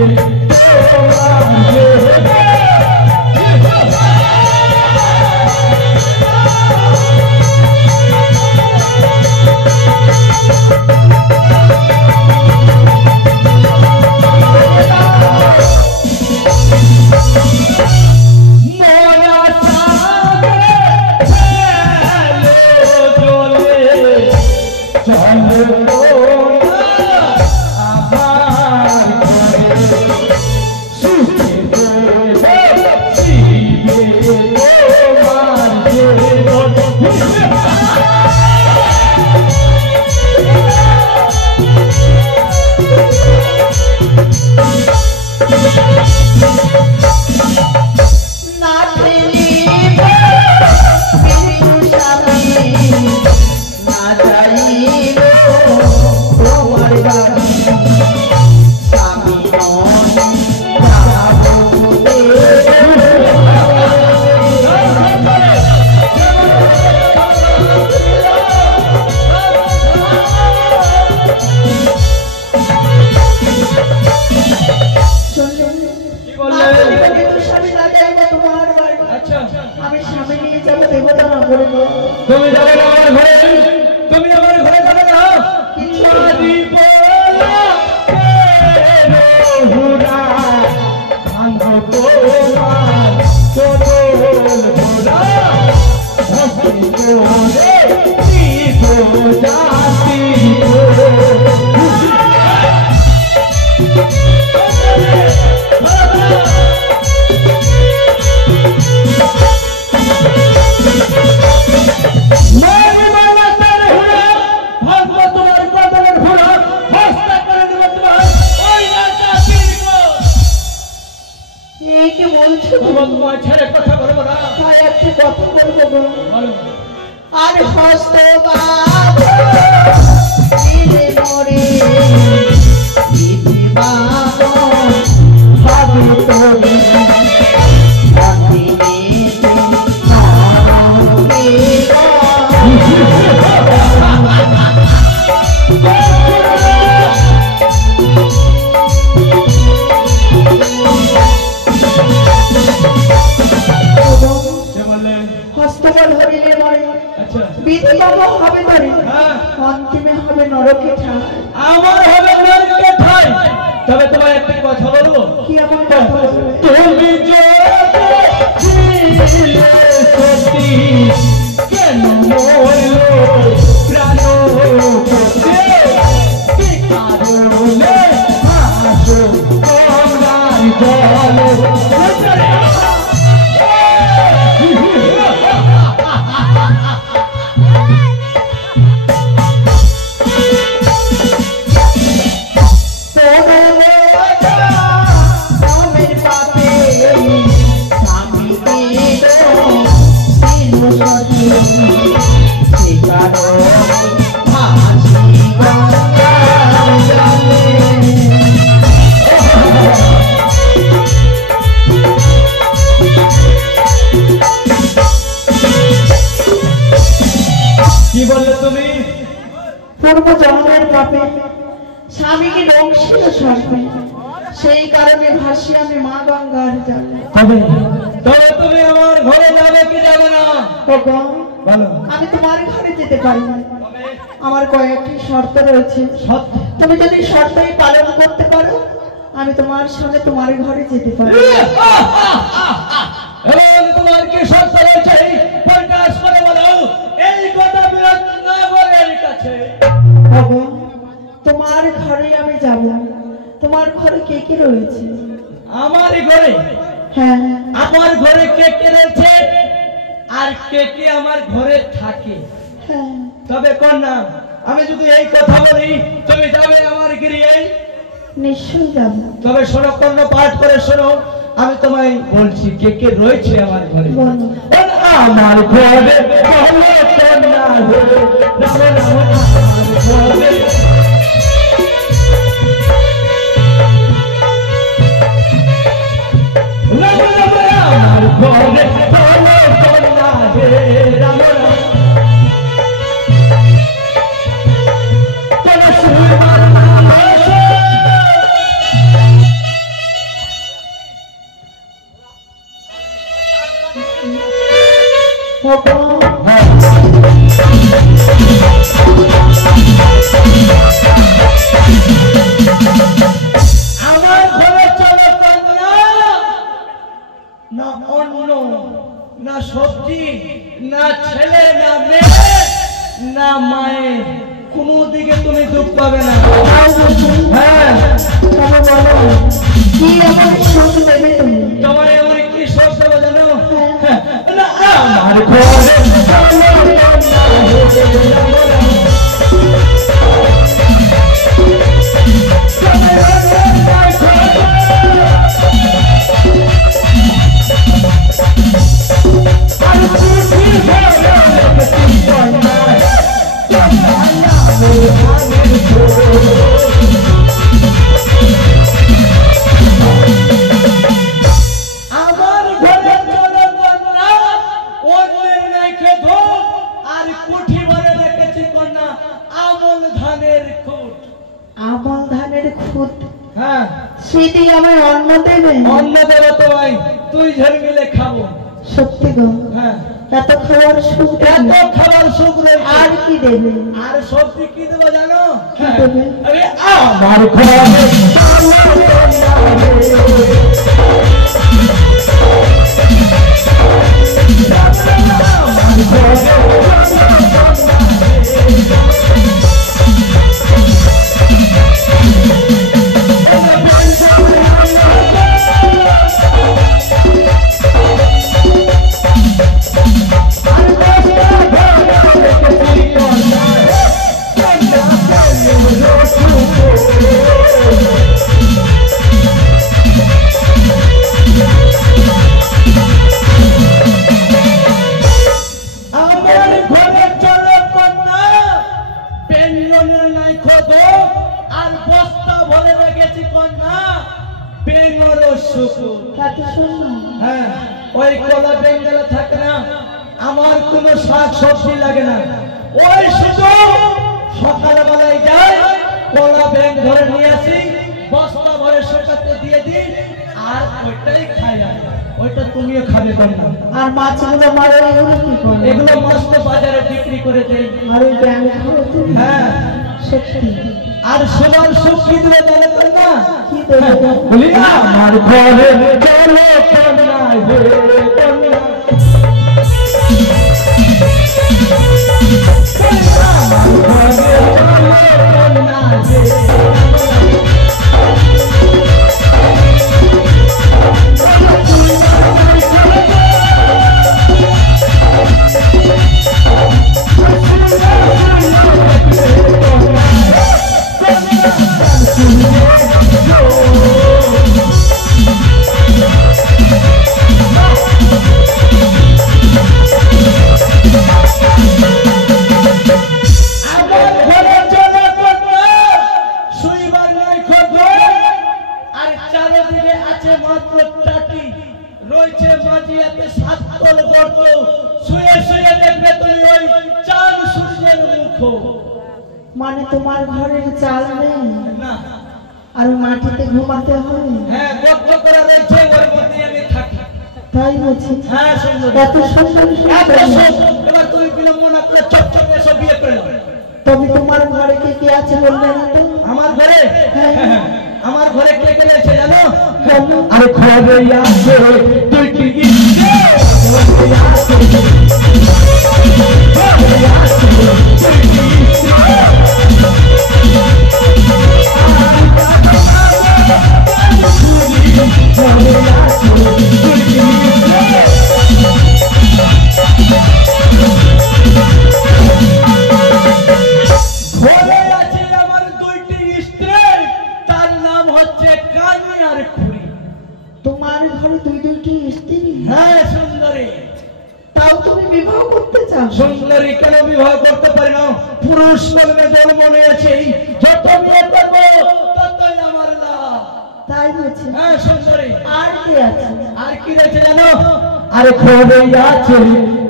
তুমি যাবে না আমার ঘরে, তুমি আমার ঘরে যাবে না। মারি বলা হুরা আর হস্ত বাবু দিলে মরে বিধিবানো ভাবে তোরে অন্তিমে হস্তবল হরিলে মরে বিধিবানো হবে তোরে অন্তিমে হবে নরকে ঠাই আমার হবে নরকে ঠাই। তবে তোমার একটা কথা বলবো। কি এমন কথা বলবে? তুমি ছিলে সতী কেন মরলো প্রাণ পথে কি কারণে ভাসো তোমার জলে পূর্ব জন্মের পাপে স্বামীকে ডংছিল সর্পে, সেই কারণে ভাসি আমি মা গঙ্গার জলে। তবে তুমি আমার ঘরে যাবে কি যাবে না? আমি তোমার ঘরে যেতে পারি না, আমার কয়েকটি শর্ত রয়েছে। তুমি যদি শর্তই পালন করতে পারো আমি তোমার সঙ্গে তোমার ঘরে যেতে পারি। এবং তোমার কি শর্ত রয়েছে প্রকাশ করে বলো, এই কথা বিরোধ না বলে কাছে। তোমার ঘরে আমি যাব, তোমার ঘরে কে কে রয়েছে? আমার ঘরে? হ্যাঁ। আমার ঘরে কে কে রয়েছে আর কে কে আমার ঘরে থাকে? হ্যাঁ। তবে কন্যা আমি যদি এই কথা বলি তুমি যাবে আমার গৃহে? নিশ্চয়ই যাব। তবে শোনো কন্যা, পাঠ করে শোনো, আমি তোমায় বলছি কে কে রয়েছে আমার ঘরে। আমার ঘরে কন্যা আমার ঘরে চলো কন্যা, না অন্ন না সবজি না ছেলে না মেয়ে না মায়ের, কোনো দিকে তুমি দুঃখ পাবে না। হ্যাঁ, কি এমন শোক দেবে তুমি? তোমার এমন কি শোক দেবো জানো? না আমার ঘরে আমার ঘরে চলো কন্যা, অন্যের নাইকে ধূপ আর কুঠি ভরে রেখেছি কন্যা আমল ধানের খুঁট। আমল ধানের খুঁত? হ্যাঁ। সেটি আমার অন্ন দেবে? অন্ন দেবো তোমায়, তুই ঝেড়ে মিলে খাবো। সত্যি গো? হ্যাঁ। এত খাবার সুখ, এত খাবার সুখ রয়েছে। আর কি দেবে? আর সবজি কি দেবো জানো? কি দেবে? আরে আমার ঘরে দিয়েছি কন্যা বেঙ্গল শুকুর। এত সুন্দর। হ্যাঁ, ওই কলা বেঙ্গলে থাকে না, আমার কোনো শাক সবজি লাগে না, ওই শুধু সকালবেলায় যাই কলা ব্যাগ ধরে নিয়ে আসি, বস্তা ভরে শুকাতে দিয়ে দিই, আর ওইটাই খাই। ওইটা তুমিও খাবে কন্যা। আর মাছগুলো মারে এগুলো কি করে? এগুলো মাছ তো বাজারে বিক্রি করে দেই। আর ওই ব্যাংক খাও তুমি? হ্যাঁ, সত্যি। আর সবার সুখ কি দিলে জানো কন্যা? কি দেবে? বলি আমার ঘরে চলো কন্যা হে কন্যা, মানে তোমার ঘরের চাল নেই না, আর মাটিতে ঘুমাতে হয়? হ্যাঁ, গর্ত করা রয়েছে, ওর মধ্যে আমি থাকি। তাই বলছি। হ্যাঁ, সুন্দর, এত সুন্দর এত সুন্দর। সুন্দর। এবার তুমি বিলম্ব না করে চটচট এসে বিয়ে করে নাও। তবে তোমার ঘরে কে কে আছে বলবে না তো? আমার ঘরে, হ্যাঁ। আমার ঘরে কে কে রয়েছে জানো? বলো। আরে ঘরে আছে তুই কি তোমার ঘরে দুই দুইটি স্ত্রী? হ্যাঁ সুন্দরী। তাও তুমি বিবাহ করতে চাও? সুন্দরী কেন বিবাহ করতে পারি না? পুরুষ কলমে জন্ম নিয়েছি, যত বিয়ে করবো ততই আমার লাভ। তাই বলছি। হ্যাঁ সুন্দরী। আর কে আছে? আর কি রয়েছে জানো? আরে ঘরে আছে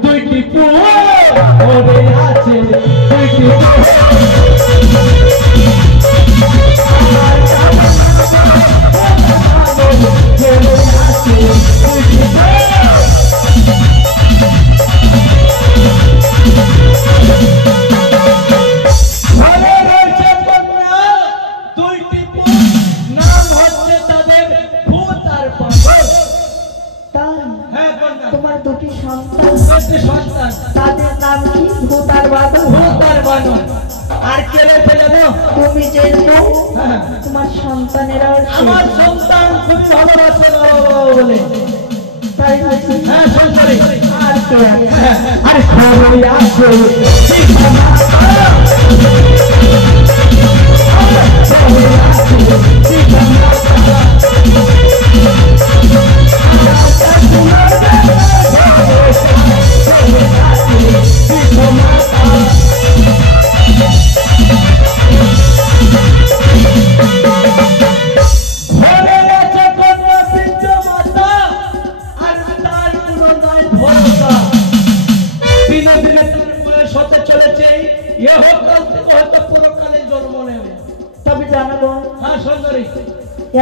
দুইটি পুয়া, ঘরে আছে দুইটি তোমার দুটি সন্তান, তাদের নাম কি? ভূত আর বাদল। আর কে রয়েছে জানো? তুমি যে তোমার সন্তানেরা আমার সন্তান খুবই ভালোবাসে বাবা বলে। তাই বলছি। হ্যাঁ সুন্দরী। আর কে আছে? আরে খবর আছে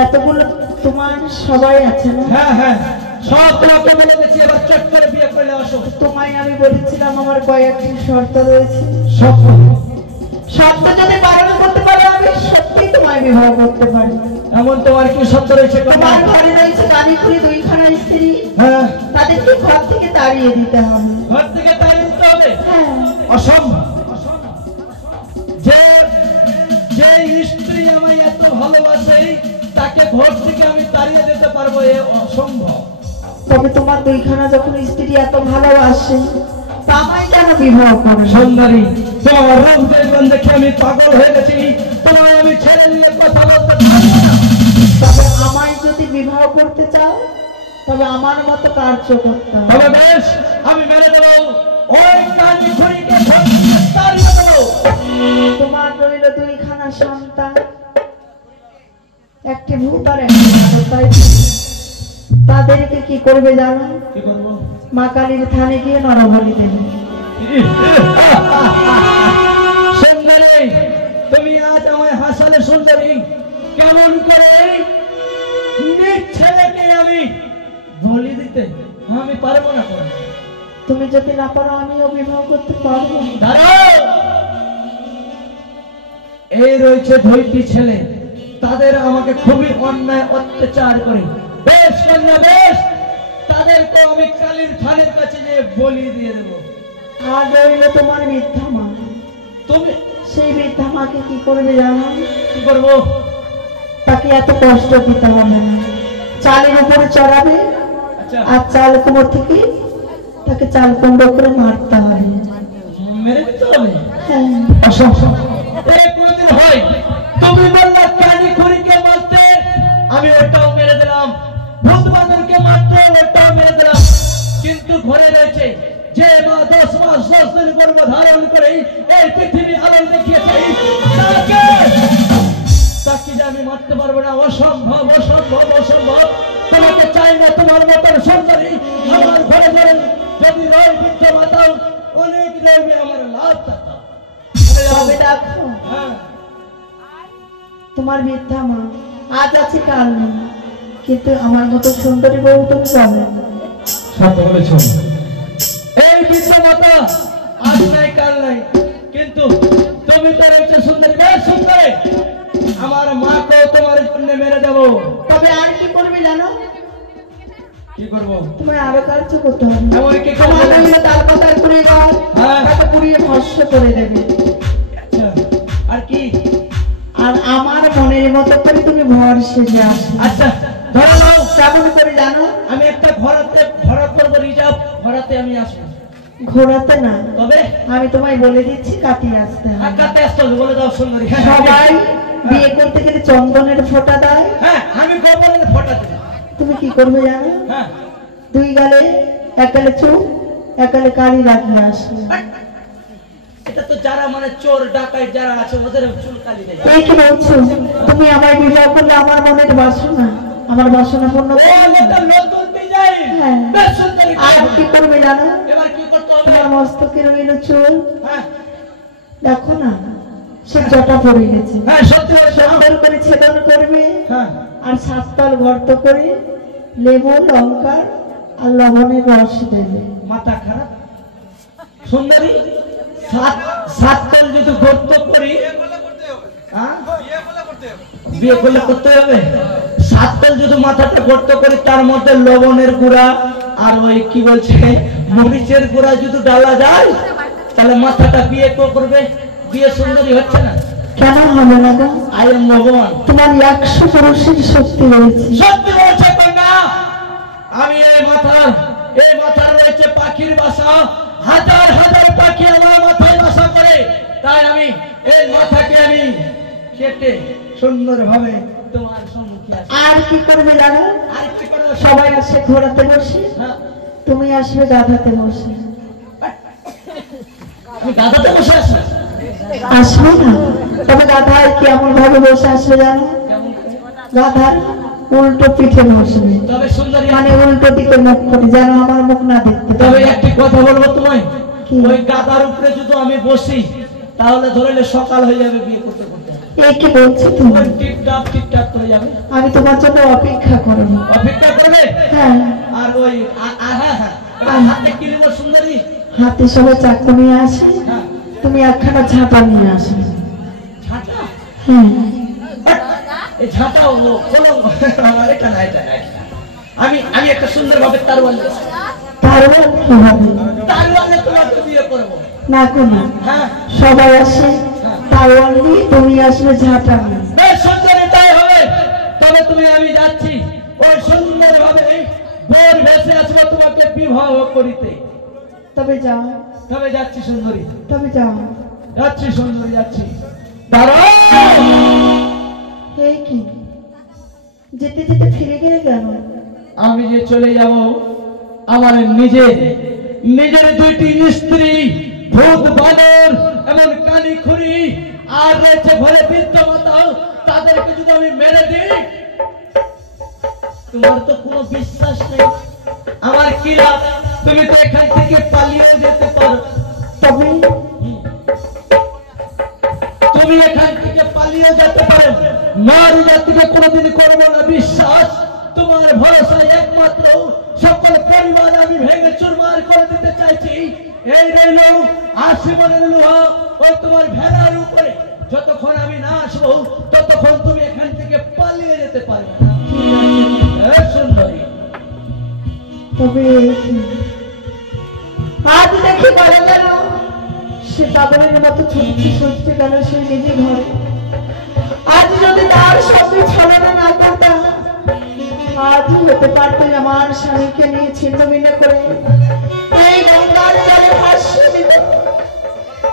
এতগুলো তোমার সবাই আছে না? হ্যাঁ হ্যাঁ, সব তোমাকে বলে গেছি, এবার চট করে বিয়ে করে আসো। তোমায় আমি বলেছিলাম আমার কয়েকটি শর্ত রয়েছে। শর্ত যদি পালন করতে পারো আমি সত্যি তোমায় বিবাহ করতে পারি। এমন তোমার কি শর্ত রয়েছে? তোমার ঘরে রয়েছে কানিপুরি দুইখানা স্ত্রী, হ্যাঁ, তাদেরকে ঘর থেকে তাড়িয়ে দিতে হবে। ঘর থেকে তাড়িয়ে দিতে হবে? হ্যাঁ। অসম্ভব। যে যে স্ত্রী আমায় এত ভালোবাসে তাকে ঘর থেকে আমি তাড়িয়ে দিতে পারবো, এ অসম্ভব। তবে তোমার দুইখানা যখন স্ত্রী এত ভালোবাসে তা আমায় কেন বিবাহ করবে? সুন্দরী, তোমার রূপ দেখবেন দেখে আমি পাগল হয়ে গেছি, তোমায় আমি ছেড়ে নিয়ে কথা বলতে পারবো না। তবে আমায় যদি বিবাহ করতে চাও তবে আমার মতো কার্য করতে হবে। তবে বেশ, আমি মেনে দেবো, ওই কানি ঘড়িকে ঘর থেকে তাড়িয়ে দেবো। তোমার রইল দুইখানা সন্তান, একটি ভূত আর একটি মানব, তাই তো? তাদেরকে কি করবে জানো? কি করব? মা কালীর থানে গিয়ে নরবলি দেবে। সুন্দরী, তুমি আজ আমায় হাসালে সুন্দরী। কেমন করে নিজ ছেলেকে আমি বলি দিতে? আমি পারবো না। তুমি যদি না পারো আমিও বিবাহ করতে পারবো। দাঁড়াও, এই রয়েছে দুইটি ছেলে, তাদের আমাকে খুবই অন্যায় অত্যাচার করে। বেশ কন্যা বেশ, তাদেরকে আমি কালীর থানের কাছে গিয়ে বলি দিয়ে দেবো। আর রইল তোমার বৃদ্ধা মা। তুমি সেই বৃদ্ধা মাকে কি করবে জানো? কি করবো? তাকে এত কষ্ট দিতে হবে না, চালের উপরে চড়াবে আচ্ছা, আর চাল কুমড়ো থেকে তাকে চাল কুমড়ো করে মারতে হবে। মেরে দিতে হবে? হ্যাঁ, এই কোনদিন হয়? তুমি বললা কানি খুঁড়িকে মারতে, আমি ওটাও মেরে দিলাম। ভূত বাঁদরকে মারতে, ওটাও মেরে দিলাম। কিন্তু ঘরে রয়েছে যে মা 10 মাস 10 দিন গর্ভ ধারণ করে এই পৃথিবী আলোর দেখিয়েছে, তাকে যে আমি মারতে পারবো না। অসম্ভব, অসম্ভব, অসম্ভব। তোমাকে চাই না তোমার মতন সুন্দরী আমার ঘরে ঘরে। যদি রয় বৃদ্ধ মাতাও অনেক রইবে আমার লাভ। তবে দেখো হ্যাঁ, তোমার বৃদ্ধা মা আজ আছে কাল নেই, কিন্তু আমার মতো সুন্দরী বউ তুমি পাবে না। সত্য বলেছ। এই বৃদ্ধ মাতা আজ নাই কাল নাই, কিন্তু তুমি তো রয়েছে সুন্দরী। বেশ সুন্দরী, আমার মাকে তোমার জন্য মেরে দেবো। তবে আর কি করবে জানো? কি করবো? তোমার আরো কার্য করতে হবে। এমন কি তোমার করবো? রইল তাল পাতার করে গাছ, হ্যাঁ। তাকে পুড়িয়ে ভস্ম করে দেবে। আচ্ছা, আর কি? আর আমার মনের মতো করে তুমি ভর সেজে আসবে। আচ্ছা, ধরে নাও কেমন করে জানো? আমি একটা ভরা করবো রিজার্ভ, ভরাতে আমি আসবো। ঘোরাতে না, তবে আমি তোমায় বলে দিচ্ছি কাটিয়ে আসতে হবে। কাতে আসতে হবে, বলে দাও সুন্দরী। হ্যাঁ, সবাই বিয়ে করতে গেলে চন্দনের ফোঁটা দেয়, হ্যাঁ, আমি গোবরের ফোঁটা দেব। তুমি কি করবে জানো? হ্যাঁ, দুই গালে, এক গালে চুপ, এক গালে কালি লাগিয়ে আসবে। এটা তো যারা মানে চোর ডাকাত যারা আছে ওদের চুলকালি নেই। এই কি বলছো? তুমি আমায় বিবাহ করলে আমার মনের বাসনা, আমার বাসনা পূর্ণ ও করবে না? একটা নতুন ডিজাইন। হ্যাঁ। বেশ সুন্দরী। আর কি করবে জানো? এবার কি করতে হবে? তোমার মস্তকে রইল চুল, হ্যাঁ, দেখো না সে জটা পড়ে গেছে, হ্যাঁ, সত্যি বলেছ। সুন্দর করে ছেদন করবে হ্যাঁ, আর 7 তল গর্ত করে লেবু, লঙ্কা আর লবণের রস দেবে। মাথা খারাপ সুন্দরী। সাত তল যদি গর্ত করি, হ্যাঁ? বিয়ে করলে করতে হবে। 7 তল যদি মাথাটা গর্ত করি, তার মধ্যে লবণের গুঁড়া আর ওই কি বলছে মরিচের গুঁড়া যদি ডালা যায়, তাহলে মাথাটা বিয়ে করবে। বিয়ে সুন্দরী হচ্ছে না? কেন হবে না গো? আই এম ভগবান। তোমার 100% শক্তি রয়েছে। সত্যি বলছে কন্যা, আমি এই মাথার রয়েছে পাখির বাসা। হাজার হাজার পাখি আমার মাথায় বাসা করে। তাই আমি এই মাথাকে আমি কেটে সুন্দরভাবে তোমার সম্মুখে আসি। আর কি করবে জানো? আর কি করবো? সবাই আসে ঘোরাতে বসে, হ্যাঁ, তুমি আসবে গাধাতে বসে। আমি গাধাতে বসে আছি। আসবে না? তবে গাধায় কেমন ভাবে বসে আসবে জানো? গাধার উল্টো পিঠে বসবে, তবে সুন্দরী, মানে উল্টো দিকে মুখ করে, যেন আমার মুখ না দেখতে তবে পায়। একটি কথা বলবো তোমায়। কি? ওই গাধার উপরে যদি আমি বসি, তাহলে ধরলে সকাল হয়ে যাবে বিয়ে করতে করতে। এই কি বলছো তুমি? ওই টিপটাপ হয়ে যাবে। আমি তোমার জন্য অপেক্ষা করবো। অপেক্ষা করবে। হ্যাঁ, আর ওই হ্যাঁ, এবার হাতে কি নেবো সুন্দরী? হাতে সবাই চাকু নিয়ে আসে, হ্যাঁ, তুমি একখানা ঝাঁটা নিয়ে আসবে। ঝাঁটা? হ্যাঁ, এই ঝাঁটা হলো কলম। এটা না, এটা না, এটা না। আমি একটা সুন্দর ভাবে তারওয়াল নেবো। তারপর কি হবে? তারওয়ালে তোমাকে বিয়ে করবো। না কোনো, হ্যাঁ, সবাই আসে তারওয়াল নিয়ে, তুমি আসবে ঝাঁটা নিয়ে। বেশ সুন্দরী, তাই হবে। তবে তুমি আমি যাচ্ছি ওই সুন্দর ভাবে ভোর ভেসে আসবো তোমাকে বিবাহ করিতে। তবে যাও, তবে যাচ্ছি সুন্দরী, তবে যাও। যাচ্ছি সুন্দরী, যাচ্ছি। দাঁড়াও। এই কি যেতে যেতে ফিরে গেলে কেন? আমি যে চলে যাব, আমার নিজের 2টি স্ত্রী, ভূত বানর, এমন কানি খুরি, আর রয়েছে ঘরে বৃদ্ধ মাতা, তাদেরকে যদি আমি মেরে দিই, তোমার তো কোনো বিশ্বাস নেই, আমার কি লাভ? তুমি তো এখান থেকে পালিয়ে যেতে পারো। তবে তুমি এখান থেকে পালিয়ে যেতে পারো, মার জাতিকে কোনোদিন করবো না বিশ্বাস। তোমার ভরসায় একমাত্র সকল পরিবার আমি ভেঙে চুরমার করে দিতে চাইছি। এই রইল আশীর্বাদের লোহা ওই তোমার ভেড়ার উপরে। যতক্ষণ আমি না আসবো ততক্ষণ তুমি এখান থেকে পালিয়ে যেতে পারবে না। সুন্দরী, তবে আজ দেখি বলে গেল সে পাগলের মতো ছুটছে ছুটছে গেল সে নিজে ঘরে। আজ যদি তার সঙ্গে ছলনা না করতাম, আজই হতে পারতো আমার স্বামীকে নিয়ে ছিন্নভিন্ন করে এই গঙ্গার জলে ভাসিয়ে দিত।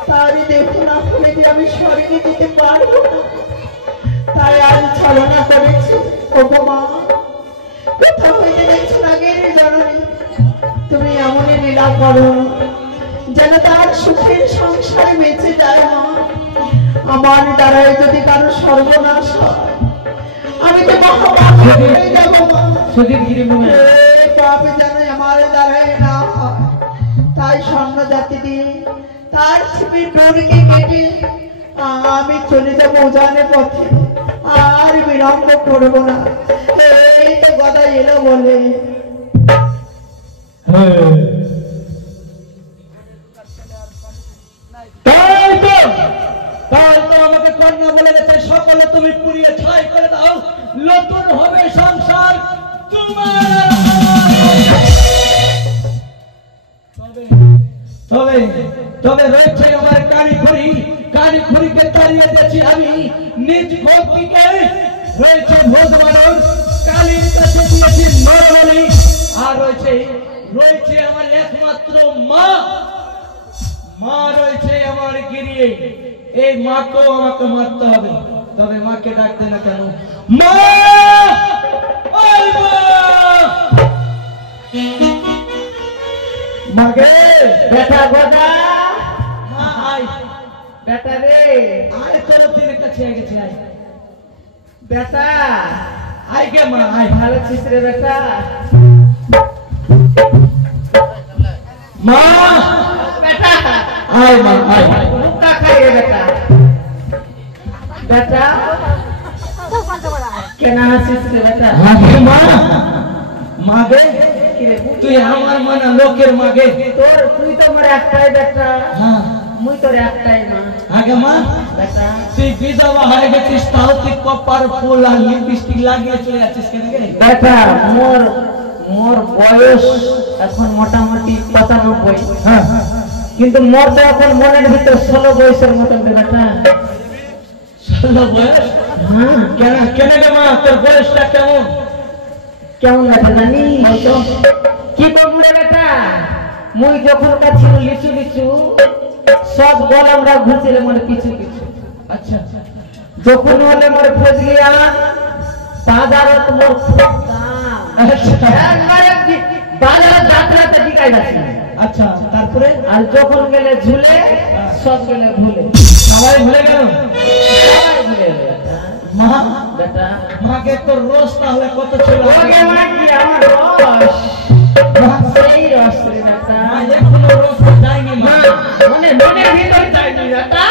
তারই দেখুন না হলে যে আমি স্বর্গে দিতে পারবো না, তাই আজ ছলনা করেছি। ওগো মা, কোথাও হইতে দেখছো আগের জননী তুমি এমনই লীলা করো যেন তার সুখের সংসারে বেঁচে যায়। মা, আমার দ্বারাই যদি কারো সর্বনাশ হয়, আমি তো মহাপাপী হয়ে যাবো। মা, এই পাপ যেন আমার দ্বারাই না হয়, তাই স্বর্ণ জাতি দিয়ে তার ছিপির ডোরকে কেটে আমি চলে যাবো উজানের পথে, আর বিলম্ব করবো না। এই তো গদা এলো বলে। তাই তো আমাকে কন্যা বলে গেছে, সকলে তুমি পুড়িয়ে ছাই করে দাও, নতুন হবে সংসার তোমার। তবে তবে রয়েছে আমার কারিখড়িকে তাড়িয়ে দিয়েছি আমি নিজ ভক্তিকে। রয়েছে ভোজবানর কালীর কাছে দিয়েছি নরবলি। আর রয়েছে আমার একমাত্র মা রয়েছে আমার গিরিয়ে। এই মাকেও আমাকে মারতে হবে। তবে মাকে ডাকতে না কেন? মা, ওই মা, মাগে বেটা গোদা, মা আয়, বেটা রে, আয় তোর দিনের কাছে গেছে, আয় বেটা আয় গে মা, আয়। ভালো আছিস রে বেটা? মা বেটা আয়, মা আয়। মুক্তা খাই রে বেটা। বেটা কেন হাসিস রে বেটা? আগে মা, মাগে কি রে, তুই আমার মা না লোকের মাগে? তুই তো আমার একটাই বেটা, হ্যাঁ, মুই তোর একটাই মা। আগে মা, বেটা তুই বিধবা হয়ে গেছিস, তাও তুই কপার ফুল আর লিপস্টিক লাগিয়ে চলে যাচ্ছিস কেন গে? বেটা মোর বয়স এখন মোটামুটি 95, হ্যাঁ, কিন্তু মোর তো এখন মনের ভিতর 16 বয়সের মতন রে বেটা। 16 বয়স? হ্যাঁ, কেন গে মা, তোর বয়সটা কেমন? কেমন বেটা জানি কি করবো রে বেটা? মুই যখন ছিল লিচু সব গরমরা ঘুরছিল মনে পিছু পিছু। আচ্ছা, যখন হলে মোর ফজলিয়া বাজারত মোর খুব দাম। একবারে বাজারে যাত্রাতে টিকাই যাচ্ছে। আচ্ছা, তারপরে? আর যখন গেলে ঝুলে সব গেলে ভুলে। সবাই ভুলে গেল? সবাই ভুলে গেল। মা, বেটা মাকে তোর রোজ তাহলে কত ছিল? ওকে মা কি আমার রস, সেই রস রে বেটা। মা এখনো রোজ যায়নি মা, মানে মনের ভিতর যায়নি বেটা,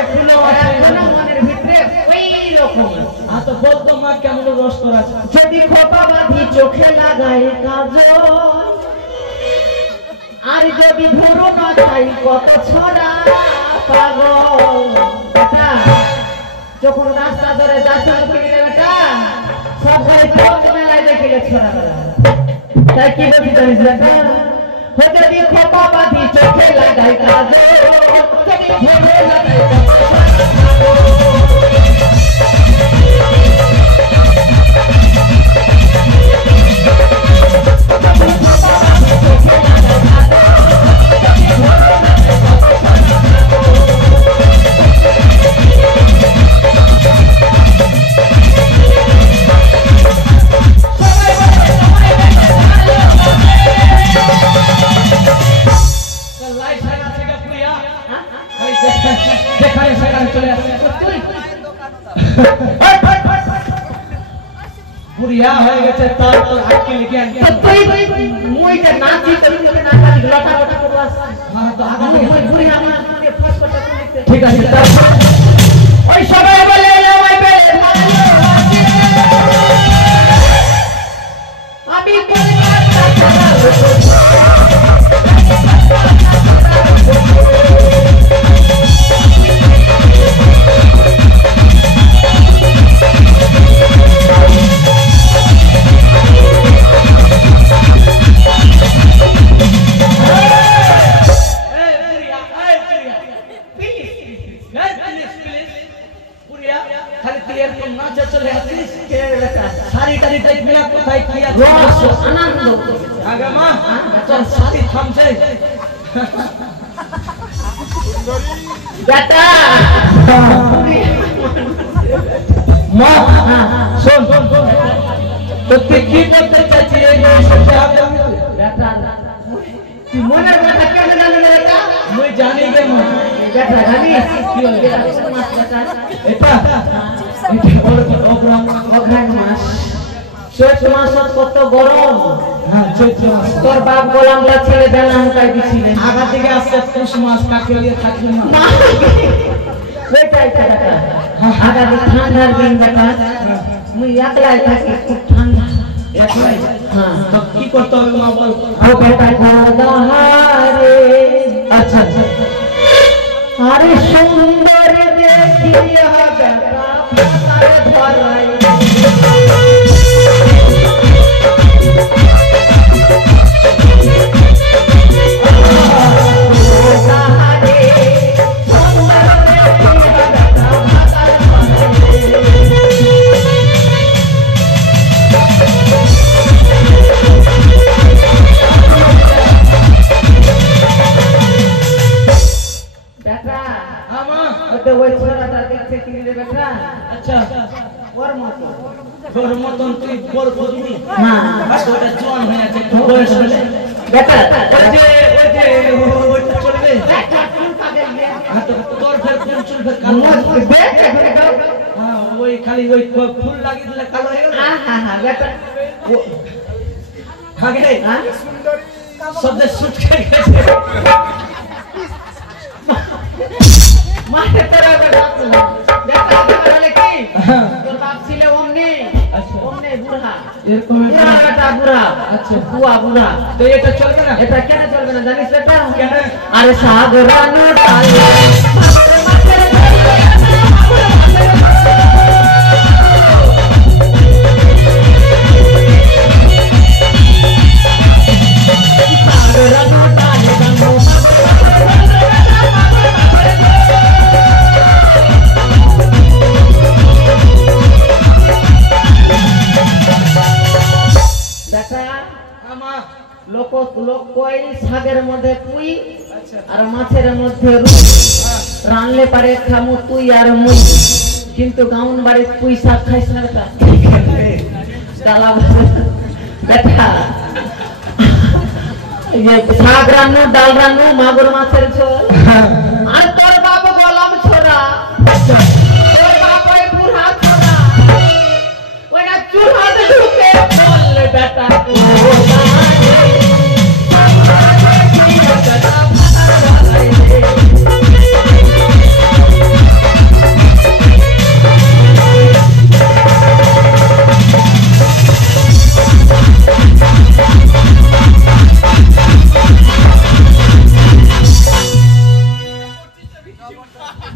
এখনো আছে। এখনো মনের ভিতরে ওই রকম আছে। তো বলতো মা কেমন রস তোর আছে? যদি খোপা বাঁধি চোখে লাগাই কাজল, আর যদি ভুরু না খাই কত ছড়া পাগল। বেটা যখন রাস্তা ধরে যাচ্ছিল বেটা সব ঘরে চোখ মেলায় দেখিলে ছড়া বেড়া। তাই কি বলছি জানিস বেটা? যদি খোপা বাঁধি চোখে লাগাই কাজল, যদি ভুরু লাগাই কত ছড়া পাগল। দেখাই বুড়িয়া হয়ে গেছে তার তো আজকে লিখে আনকে তো তুই মুইটা নাচি তো তুই না কাটি লটা লটা করে বাস হ্যাঁ তো আগা মুই বুড়ি আমার দিয়ে ফাস করতে লিখতে ঠিক আছে ওই সবাই বলে আমায় বেলে আমি আনন্দ আগে মা চল সাথী থামছে বেটা মা শোন তো তুই কি করতে চাইছিস এই বেটা তুই মনের কথা কেমন জানি বেটা মুই জানি গে মা বেটা জানিস কি হলো বেটা এটা বড় প্রোগ্রাম অঘ্রাণ মাস চৈত্র মাস কত গরম হ্যাঁ চৈত্র মাস তোর বাপ গোলামরা ছেড়ে বেলা হাঁকাই দিছিলেন আগা থেকে আসছে পুষ মাস কাকে লিয়ে থাকবে না বেটাই তো বেটা আগামী ঠান্ডার দিন বেটা মুই একলাই থাকি খুব ঠান্ডা একলাই হ্যাঁ তো কি করতে হবে মা বল ও বেটা দাদারে আচ্ছা আচ্ছা আরে সুন্দর দেখিয়া বেটা পাতারে ধরাই ওই ছোড়াটা দেখতে কি রে বেটা আচ্ছা ওর মতো তোর মতন তুই বড় বুঝবি হ্যাঁ ওটা জোয়ান হয়ে আছে একটু বয়স হলে বেটা ওইটা চলবে হ্যাঁ তো তোর ফের কোন চুল ফের কালো হ্যাঁ ওই খালি ওই ফুল লাগিয়ে দিলে কালো হয়ে গেল বেটা আগে হ্যাঁ শব্দ শুট খেয়ে গেছে মাঠে তোরা বেটা বেটা বলে কি তোর বাপ ছিল অমনি অমনি বুড়া এরকম বুড়া বেটা বুড়া আচ্ছা বুয়া বুড়া তো এটা চলবে না এটা কেন চলবে না জানিস বেটা কেন আরে সাগরানো ডালে সাগরানো ডালে গানো লোক লোক কই শাকের মধ্যে পুই আর মাছের মধ্যে রুই রানলে পারে খামু তুই আর মুই কিন্তু গাউন বাড়ি পুই শাক খাইছ না বেটা ডালা বেটা ये শাক রান্নু ডাল রান্নু মাগুর মাছের ঝোল আর তোর বাপ গোলাম ছোড়া তোর বাপ ওই বুড়া ছোড়া ওইটা চুলাতে ঢুকে বললে বেটা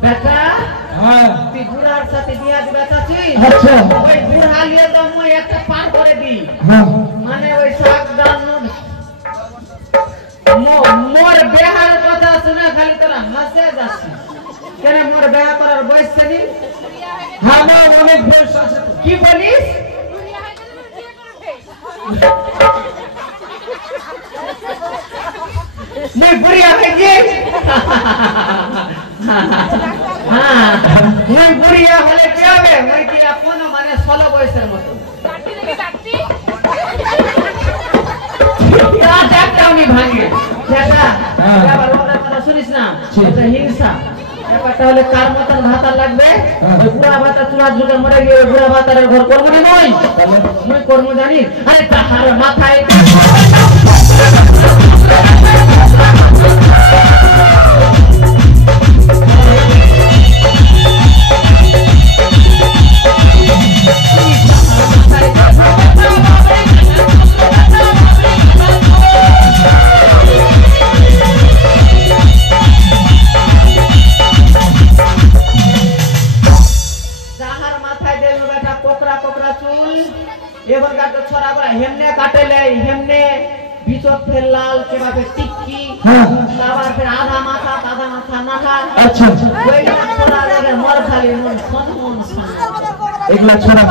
বেটা হ্যাঁ তুই বুড়ার সাথে বিয়া দিবা চাচ্ছি আচ্ছা ওই বুড়া লিয়ে তো মুই একটা পার করে দি হ্যাঁ মানে ওই শাক ডাল মোর বেহার কথা শুনে খালি তোরা হাসে যাচ্ছি কেন মোর বেহা করার বয়স নি হ্যাঁ না অনেক বয়স আছে তো। কি বলিস মুই বুড়িয়া হয়েছি মুই বুড়িয়া হলে কি হবে মুই কি আপন মানে 16 বয়সের মতো ভাঙে সেটা এবার ওদের কথা শুনিস না এটা হিংসা এবার ব্যাপারটা হলে কার মতন ভাতা লাগবে ওই বুড়া ভাতা চুলা ঝুলে মরে গিয়ে ওই বুড়া ভাতারের ঘর করবো না নয় মুই করবো জানি আরে তাহার মাথায় এবার কাটো ছড়া করে হেমনে কাটেলে হেমনে ভিতর ফের লাল কেভাবে টিক্কি তারপর ফের আধা মাথা নাহা আচ্ছা ওইগুলা ছড়া লাগে মর খালি মন মন এগুলা ছড়া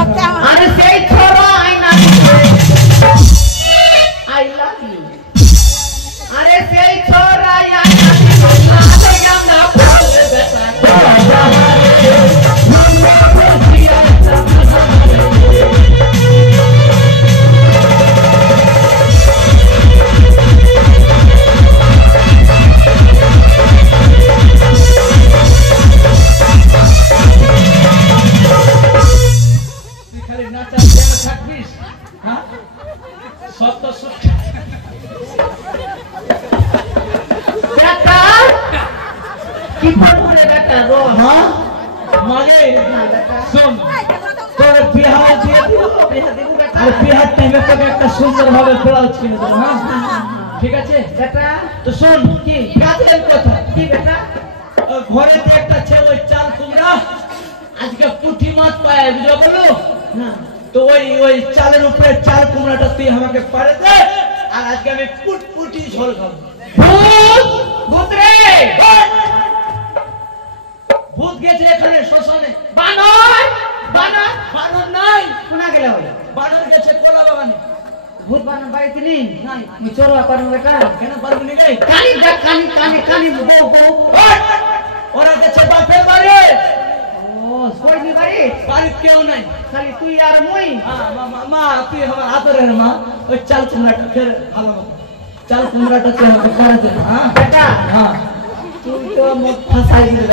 আরে সেই ছড়া আই না আই লাভ ইউ আরে সেই ছড়া আই না আতে গামনা বলে বেটা সুন্দর ভাবে ব্লাউজ কিনে দেবো হ্যাঁ ঠিক আছে বেটা তো শোন কি কাজের কথা কি বেটা ঘরে একটা ছেলে ওই চাল কুমড়া আজকে পুঁটি মাছ পায় বুঝলো বলো তো ওই চালের উপরে চাল কুমড়াটা তুই আমাকে পারে দে আর আজকে আমি পুটি ঝোল খাবো ভূত রে ভূত গেছে এখানে শ্মশানে বানর নাই শোনা গেল বানর গেছে কোলা বাগানে ভূত বানর বাড়িতে নেই নাই আমি চোরবা করবো বেটা কেন পারবি না গাই কানি দেখ কানি বউ ওরা গেছে বাপের বাড়ি ও কইনি বাড়ি কেউ নাই খালি তুই আর মই মা তুই আমার আদরের মা ওই চাল কুমড়াটা ফের ভালো চাল কুমড়াটা তুই আমাকে করে দে হ্যাঁ বেটা হ্যাঁ তুই তো মুখ ফাঁসাই দিলি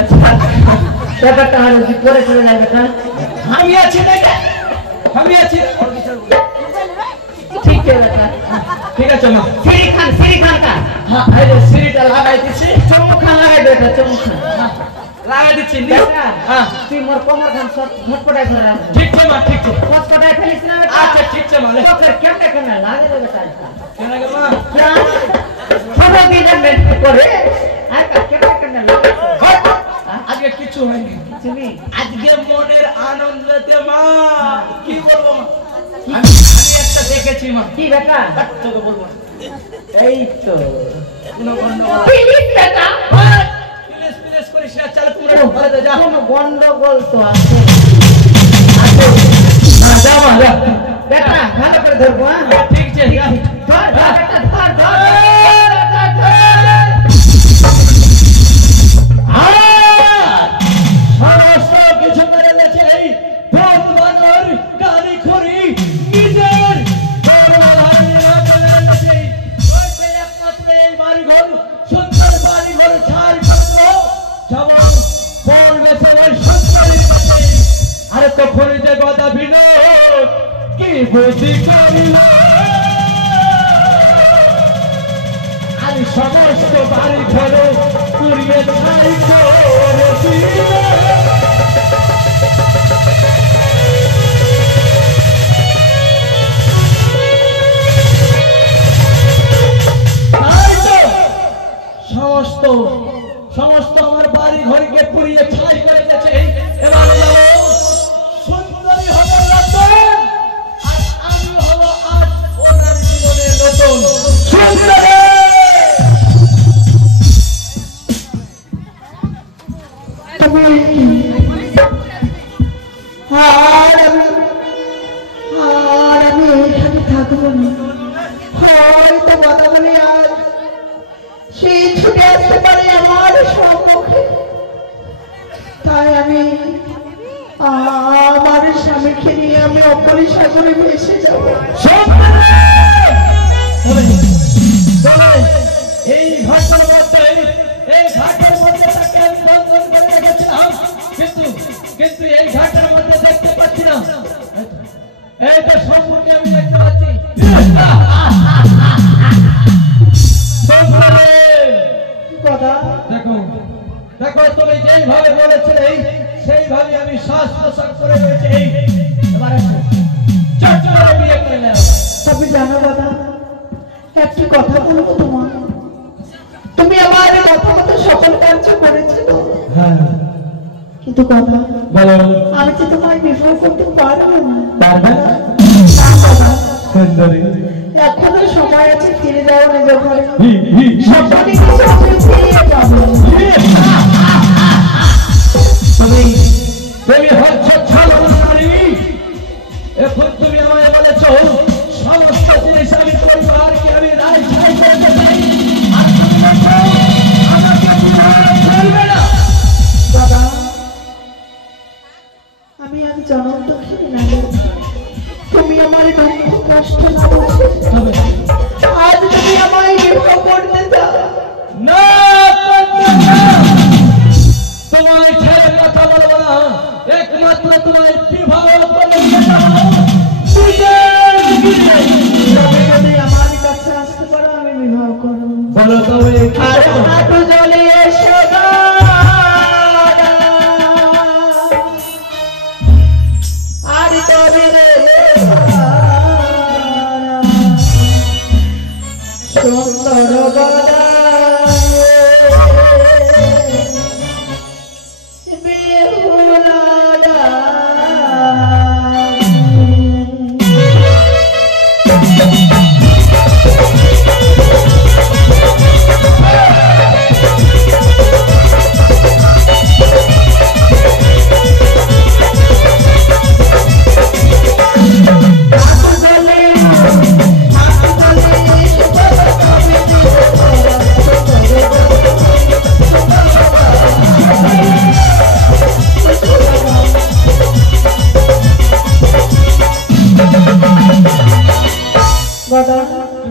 ব্যাপারটা হলো যে করে চলে যাবে বেটা আমি আছি না আমি আছি ঠিক আছে বেটা ঠিক আছে মা সিঁড়ি খান কা হ্যাঁ এই যে সিঁড়িটা লাগাই দিছি চমক খান লাগাই দে বেটা চমক খান লাগাই দিছি বেটা হ্যাঁ তুই মোর কোমর খান সব ঝটপটাই ধরে রাখ ঠিক আছে মা ঠিক আছে কষ্টটাই ফেলিস না বেটা আচ্ছা ঠিক আছে মা তো কেমনে লাগে রে বেটা কেন গো মা ছোট দিনের মেন্ট করে আর কেমনে লাগে আজকে কিছু হয়নি তুমি আজকে মনের আনন্দতে মা কি বলবো মা আমি একটা দেখেছি মা কি বেটা তোকে বলবো এই তো কোনো গন্ডগোল প্লিজ বেটা প্লিজ করিস না চল তোমরা ঘরে যা কোনো গন্ডগোল তো আছে যা মা যা বেটা ভালো করে ধরবো হ্যাঁ ঠিক আছে ধর বেটা ধর আমি সমস্ত বাড়ি ঘর পুড়িয়ে ছাই করেছি সমস্ত আমার বাড়ি ঘরকে পুড়িয়ে ছাই করে গেছে এবার সুন্দরী হবে নতুন আর আমি হব আজ ওনার জীবনে নতুন সুন্দরী আর আমি এখানে থাকবো না হয়তো গতকালে আজ সেই ছুটে আসতে পারে আমার সম্মুখে তাই আমি আমার স্বামীকে নিয়ে আমি অপরি সাগরে ভেসে যাব এই ঘাটের মধ্যে তাকে আমি বন্ধন করে রেখেছি কিন্তু এই ঘাটের মধ্যে দেখতে পাচ্ছি না। এই তো সম্মুখে আমি দেখতে পাচ্ছি। দেখো দেখো তুমি যেইভাবে বলেছিলে সেইভাবে আমি শ্বাস প্রশ্বাস করে রয়েছে। এবার চট করে বিয়ে করে নাও। তবে জানো দাদা, একটি কথা বলবো তোমার, তুমি আমার কথা মতো সকল কার্য করেছিল, কিন্তু কথা আমি যে তোমায় বিবাহ করতে পারবো না। এখনো সময় আছে, ফিরে যাও নিজের ঘরে। সকালে ফিরে যাবো। তুমি হচ্ছে ছাড়ি। এখন তুমি আমায় বলেছ সমস্ত জিনিস আমি পরিবারকে আমি রায় ছাই করতে চাই, আর তুমি বলছো আমাকে বিবাহ করবে না। দাদা, আমি আজ জনম দুঃখিনী নারী, তুমি আমার দুঃখ কষ্ট না বুঝে আজ তুমি আমায় বিবাহ করতে চাও না। তোমায় ছেড়ে কথা বলবো না, একমাত্র তোমায় বিবাহ করে যদি আমার কাছে আসতে পারো আমি বিবাহ করবো। বলো তবে আর হাঁটু জলে এসো আর তবে সুন্দর গলা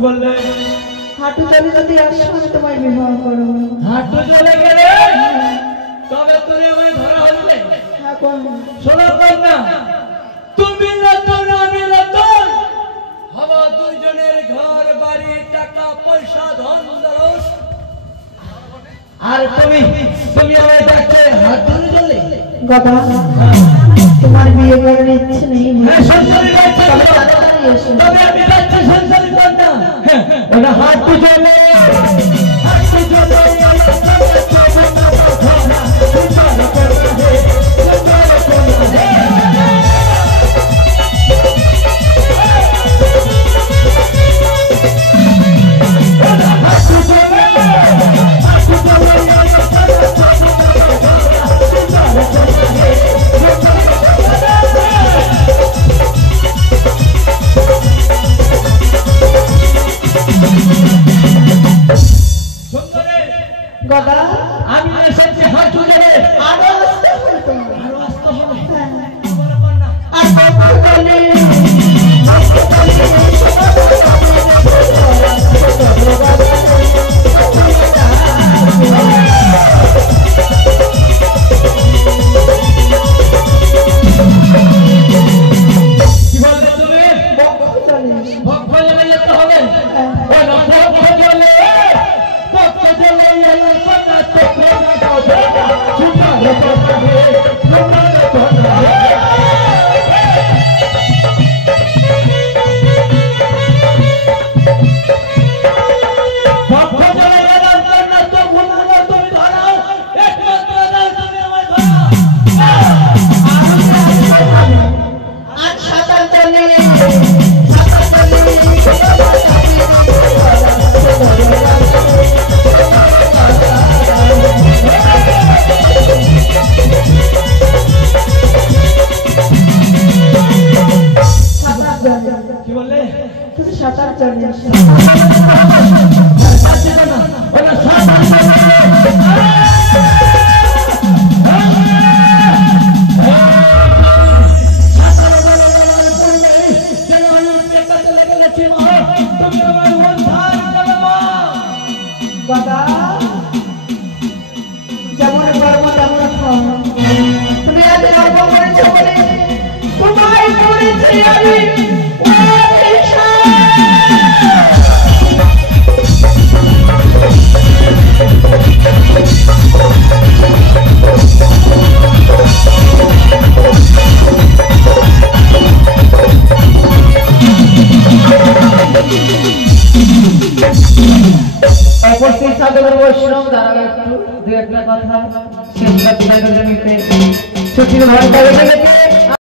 বললে হাঁটু জলে যদি আসো আমি তোমায় বিবাহ করবো। হাঁটু চলে গেলে তবে তুমি আমায় ধরা হইলে। এখন শোনো কন্যা, তুমি রতন আমি রতন হব, দুইজনের ঘর বাড়ি টাকা পয়সা ধন দৌলত। আর তুমি আমায় দেখছে হাঁটু চলে গদা, তোমার বিয়ে করার ইচ্ছে নেই। হ্যাঁ, সংসারী যাচ্ছে, তবে তাড়াতাড়ি এসো। তবে আমি যাচ্ছি সংসারী কন্যা। হ্যাঁ, ওটা হাঁটু চলে গদা, আমি এসেছি হাঁটু চলে। আরো আসতে হতো, আরো আসতে হবে। আর কখন বলে কি বললে তুমি? চলে ভক্ত জলে যেতে হবে। ওই ভক্ত জলে ভক্ত জলে এলো কন্যা, তোমরা যাও বেটা, চুপা রেখো তবে, তোমরা যাও না। ভক্ত জলে এলো কন্যা, তোমরা যাও, তুমি ধরাও, একমাত্র দাও তুমি আমায় ধরাও। আর সাঁতার চলে কি বললে? তুমি সাঁতার চলে আসো। ওটা সাত বাবা, যেমন কর্ম তেমন ফল। সাধুর বৈষ্ণব দাঁড়াবে একটু দু একটা কথা শেষ করতে ছুটির ঘন্টা বেজে গেছে